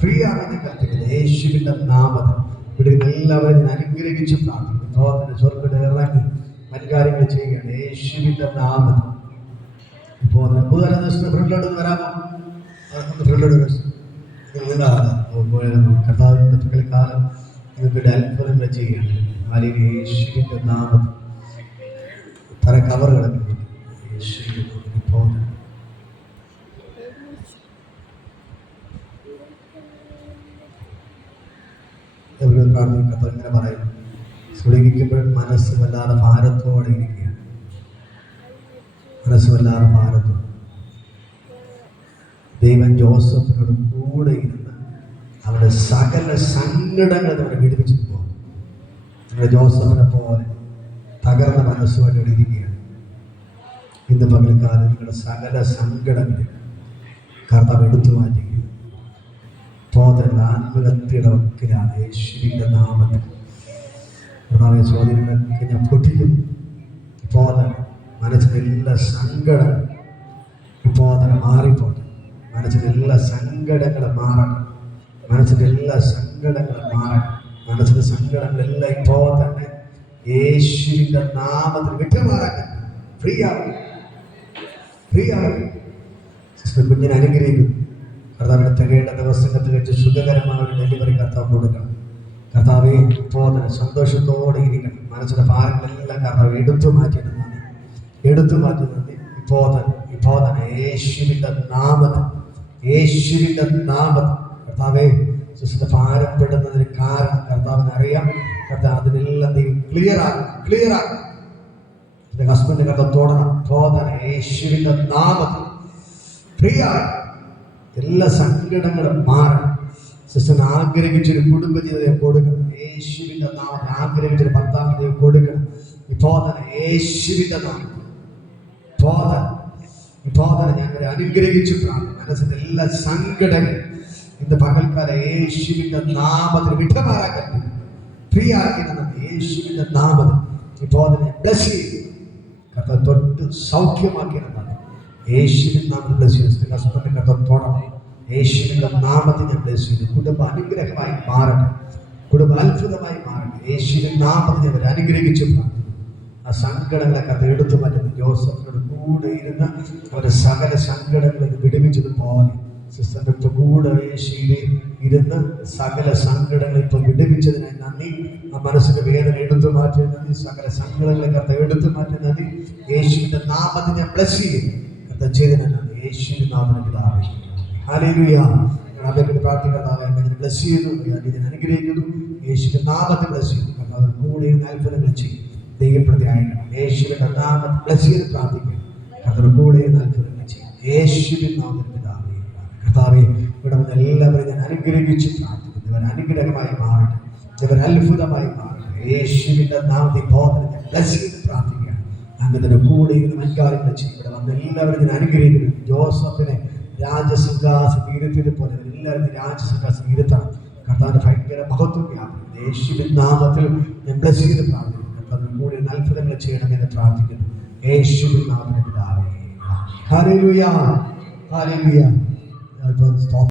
പ്രിയ എന്ന് കൽപ്പിക്കുന്നു. യേശുവിന്റെ നാമത്തിൽ ഇവിടെ എല്ലാവരും അനുഗ്രഹിച്ച് പ്രാർത്ഥിക്കുന്നു. സ്വർഗ്ഗത്തിൽ ഇറങ്ങി മൻകാര്യങ്ങൾ ചെയ്യുകയാണ് യേശുവിന്റെ നാമത്തിൽ. ഇപ്പോൾ ഫ്രണ്ടിലോട്ട് വരാമോ? ഫ്രണ്ടിലോട്ട് കർത്താവിന്റെ പകൽക്കാലം നിങ്ങൾക്ക് അത്ഭുതങ്ങൾ ചെയ്യുകയാണ്. അല്ലെങ്കിൽ യേശുവിന്റെ നാമത്തിൽ തറ കവർ കിടക്കുന്നു. യേശുവിന്റെ ഇപ്പോൾ എവരും പ്രാർത്ഥിക്കും. ഇങ്ങനെ പറയുന്നു. സുളിക്കുമ്പോൾ മനസ്സ് വല്ലാതെ ഭാരത്തോടെ ഇരിക്കുകയാണ്. മനസ്സ് വല്ലാതെ ഭാരത്തോടെ. ദൈവം ജോസഫിനോട് കൂടെ ഇരുന്ന് അവരുടെ സകല സങ്കടങ്ങൾ അവരെ വിടുവിച്ചിട്ട് പോകും. നിങ്ങളുടെ ജോസഫിനെ പോലെ തകർന്ന മനസ്സുമായിട്ട് ഇരിക്കുകയാണ്. ഇന്ന് പകൽക്കാലം നിങ്ങളുടെ സകല സങ്കടങ്ങൾ കർത്താവ് എടുത്തു മാറ്റുകയാണ്. ആത്മഹത്യയുടെ വക്കിലാണ് യേശുവിന്റെ നാമത്തിൽ. കർത്താവെ ചോദ്യങ്ങളൊക്കെ ഞാൻ പൊട്ടിക്കുന്നു. ഇപ്പോൾ തന്നെ മനസ്സിലെല്ലാ സങ്കടം ഇപ്പോൾ തന്നെ മാറിപ്പോട്ടെ. മനസ്സിലെല്ലാ സങ്കടങ്ങളും മാറണം. മനസ്സിലെല്ലാ സങ്കടങ്ങളും മാറണം. മനസ്സിലെ സങ്കടങ്ങളെല്ലാം ഇപ്പോൾ തന്നെ യേശുവിന്റെ നാമത്തിൽ വിട്ടുമാറാൻ ഫ്രീ ആവും. കുഞ്ഞിനെ അനുഗ്രഹിക്കുന്നു. കർത്താവിനെ തികയേണ്ട ദിവസങ്ങൾക്ക് വെച്ച് സുഖകരമായ ഒരു ഡെലിവറി കർത്താവ് കൊടുക്കണം. കർത്താവെ ഇപ്പോൾ തന്നെ സന്തോഷത്തോടെ ഇരിക്കണം. മനസ്സിന്റെ ഭാരങ്ങളെല്ലാം കർത്താവ് എടുത്തു മാറ്റുന്നത്. ഇപ്പോൾ തന്നെ യേശുവിന്റെ നാമത്തിൽ കർത്താവെ സുസ്ഥ ഭാരപ്പെടുന്നതിന് കാരണം കർത്താവിന് അറിയാം. കർത്താവ് അതിനെല്ലാം ക്ലിയർ ആകും. എന്റെ ഹസ്ബൻഡ് കർത്താവ് തോടണം. ഇപ്പോൾ തന്നെ യേശുവിന്റെ നാമത്തിൽ പ്രിയ എല്ലാ സങ്കടങ്ങളും മാറണം. സിസ്റ്റർ ആഗ്രഹിച്ചൊരു കുടുംബജീവിതം കൊടുക്കണം. യേശുവിന്റെ നാമത്തിൽ ആഗ്രഹിച്ചൊരു ഭർത്താവിനെ കൊടുക്കണം. ഇപ്പോൾ തന്നെ യേശുവിന്റെ നാമത്തിൽ ഇപ്പോൾ തന്നെ ഞങ്ങളെ അനുഗ്രഹിച്ചു പ്രാർത്ഥന. മനസ്സിന്റെ എല്ലാ സങ്കടങ്ങളും ഇന്ന് പകൽക്കാലം യേശുവിന്റെ നാമത്തിൽ വിട്ടുമാറാൻ പ്രിയാക്കുന്നത് യേശുവിന്റെ നാമത്തിൽ ഇപ്പോൾ തന്നെ ബ്ലസ് ചെയ്യും. കർത്താവ് തൊട്ട് സൗഖ്യമാക്കിയതാണ്. യേശുവിന്റെ നാമത്തിൽ ബ്ലസ് ചെയ്തു. ഹസ്ബൻഡ് കർത്താവ് തൊടണം. യേശുവിന്റെ നാമത്തിൽ ഞാൻ ബ്ലസ് ചെയ്തു. കുടുംബം അനുഗ്രഹമായി മാറട്ടെ. കുടുംബം അത്ഭുതമായി മാറട്ടെ. യേശുവിന്റെ നാമത്തിൽ ഞാൻ അനുഗ്രഹിച്ചു പ്രാർത്ഥന. ആ സങ്കടങ്ങളെ കഥ എടുത്തു മാറ്റുന്നു. ജോസഫിനോട് കൂടെ ഇരുന്ന് അവരുടെ സകല സങ്കടങ്ങളെ വിടുവിച്ചതുപോലെ സിസ്റ്ററിന്റെ കൂടെ യേശുവിനെ ഇരുന്ന് സകല സങ്കടങ്ങൾ ഇപ്പൊ വിടുവിച്ചതിനായി നന്ദി. ആ മനസ്സിന്റെ വേദന എടുത്തു മാറ്റി നന്ദി. സകല സങ്കടങ്ങളെ കർത്താവ് എടുത്തു മാറ്റി നന്ദി. യേശുവിന്റെ നാമത്തിൽ ഞാൻ ബ്ലസ് ചെയ്യുന്നു. കർത്താവ് ചെയ്തതിനായി നന്ദി. യേശുവിന്റെ നാമത്തിൽ പിതാവേ, ഹല്ലേലൂയ. അവരുടെ പ്രാർത്ഥിക്കുന്നതായ ബ്ലസ് ചെയ്യുന്നു, ഞാൻ അനുഗ്രഹിക്കുന്നു. യേശുവിന്റെ നാമത്തിൽ ബ്ലസ് ചെയ്യുന്നു. കർത്താവ് കൂടെ അത്ഭുതങ്ങൾ ചെയ്യും. ദൈവപ്രതി ആയിരിക്കണം. യേശുവിന്റെ നാമത്തിൽ ബ്ലസ് ചെയ്ത് പ്രാർത്ഥിക്കണം. കർത്താവ് കൂടെ അത്ഭുതങ്ങൾ ചെയ്യും. യേശുവിന്റെ നാമത്തിൽ പിതാവേ, കർത്താവേ, ഇവിടെ വന്ന് എല്ലാവരും ഞാൻ അനുഗ്രഹിച്ച് പ്രാർത്ഥിക്കുന്നു. ഇവർ അനുഗ്രഹമായി മാറട്ടെ, ഇവർ അത്ഭുതമായി മാറട്ടെ. യേശുവിന്റെ നാമത്തിൽ ബോധന ഞാൻ ബ്ലസ് ചെയ്ത് പ്രാർത്ഥിക്കുകയാണ്. അങ്ങനെ കൂടെ ഇരുന്ന് മൻകാര്യങ്ങൾ ചെയ്യും. ഇവിടെ വന്ന് എല്ലാവരും ഞാൻ അനുഗ്രഹിക്കുന്നു. ജോസഫിനെ രാജസിംഹാസനം ഇരുത്തിയത് പോലെ എല്ലാവരും രാജസിംഹാസനം ഇരുത്തണം. കർത്താവിന്റെ ഭയങ്കര മഹത്വം വ്യാപനം യേശുവിൻ നാമത്തിൽ ഞാൻ ബ്ലസ് ചെയ്ത് പ്രാർത്ഥിക്കുന്നു. കർത്താവിന് കൂടെ അത്ഭുതങ്ങൾ ചെയ്യണമെന്ന് പ്രാർത്ഥിക്കുന്നു. യേശുവിൻ നാമത്തിൽ പിതാവേ, ഹല്ലേലൂയ, ഹല്ലേലൂയ.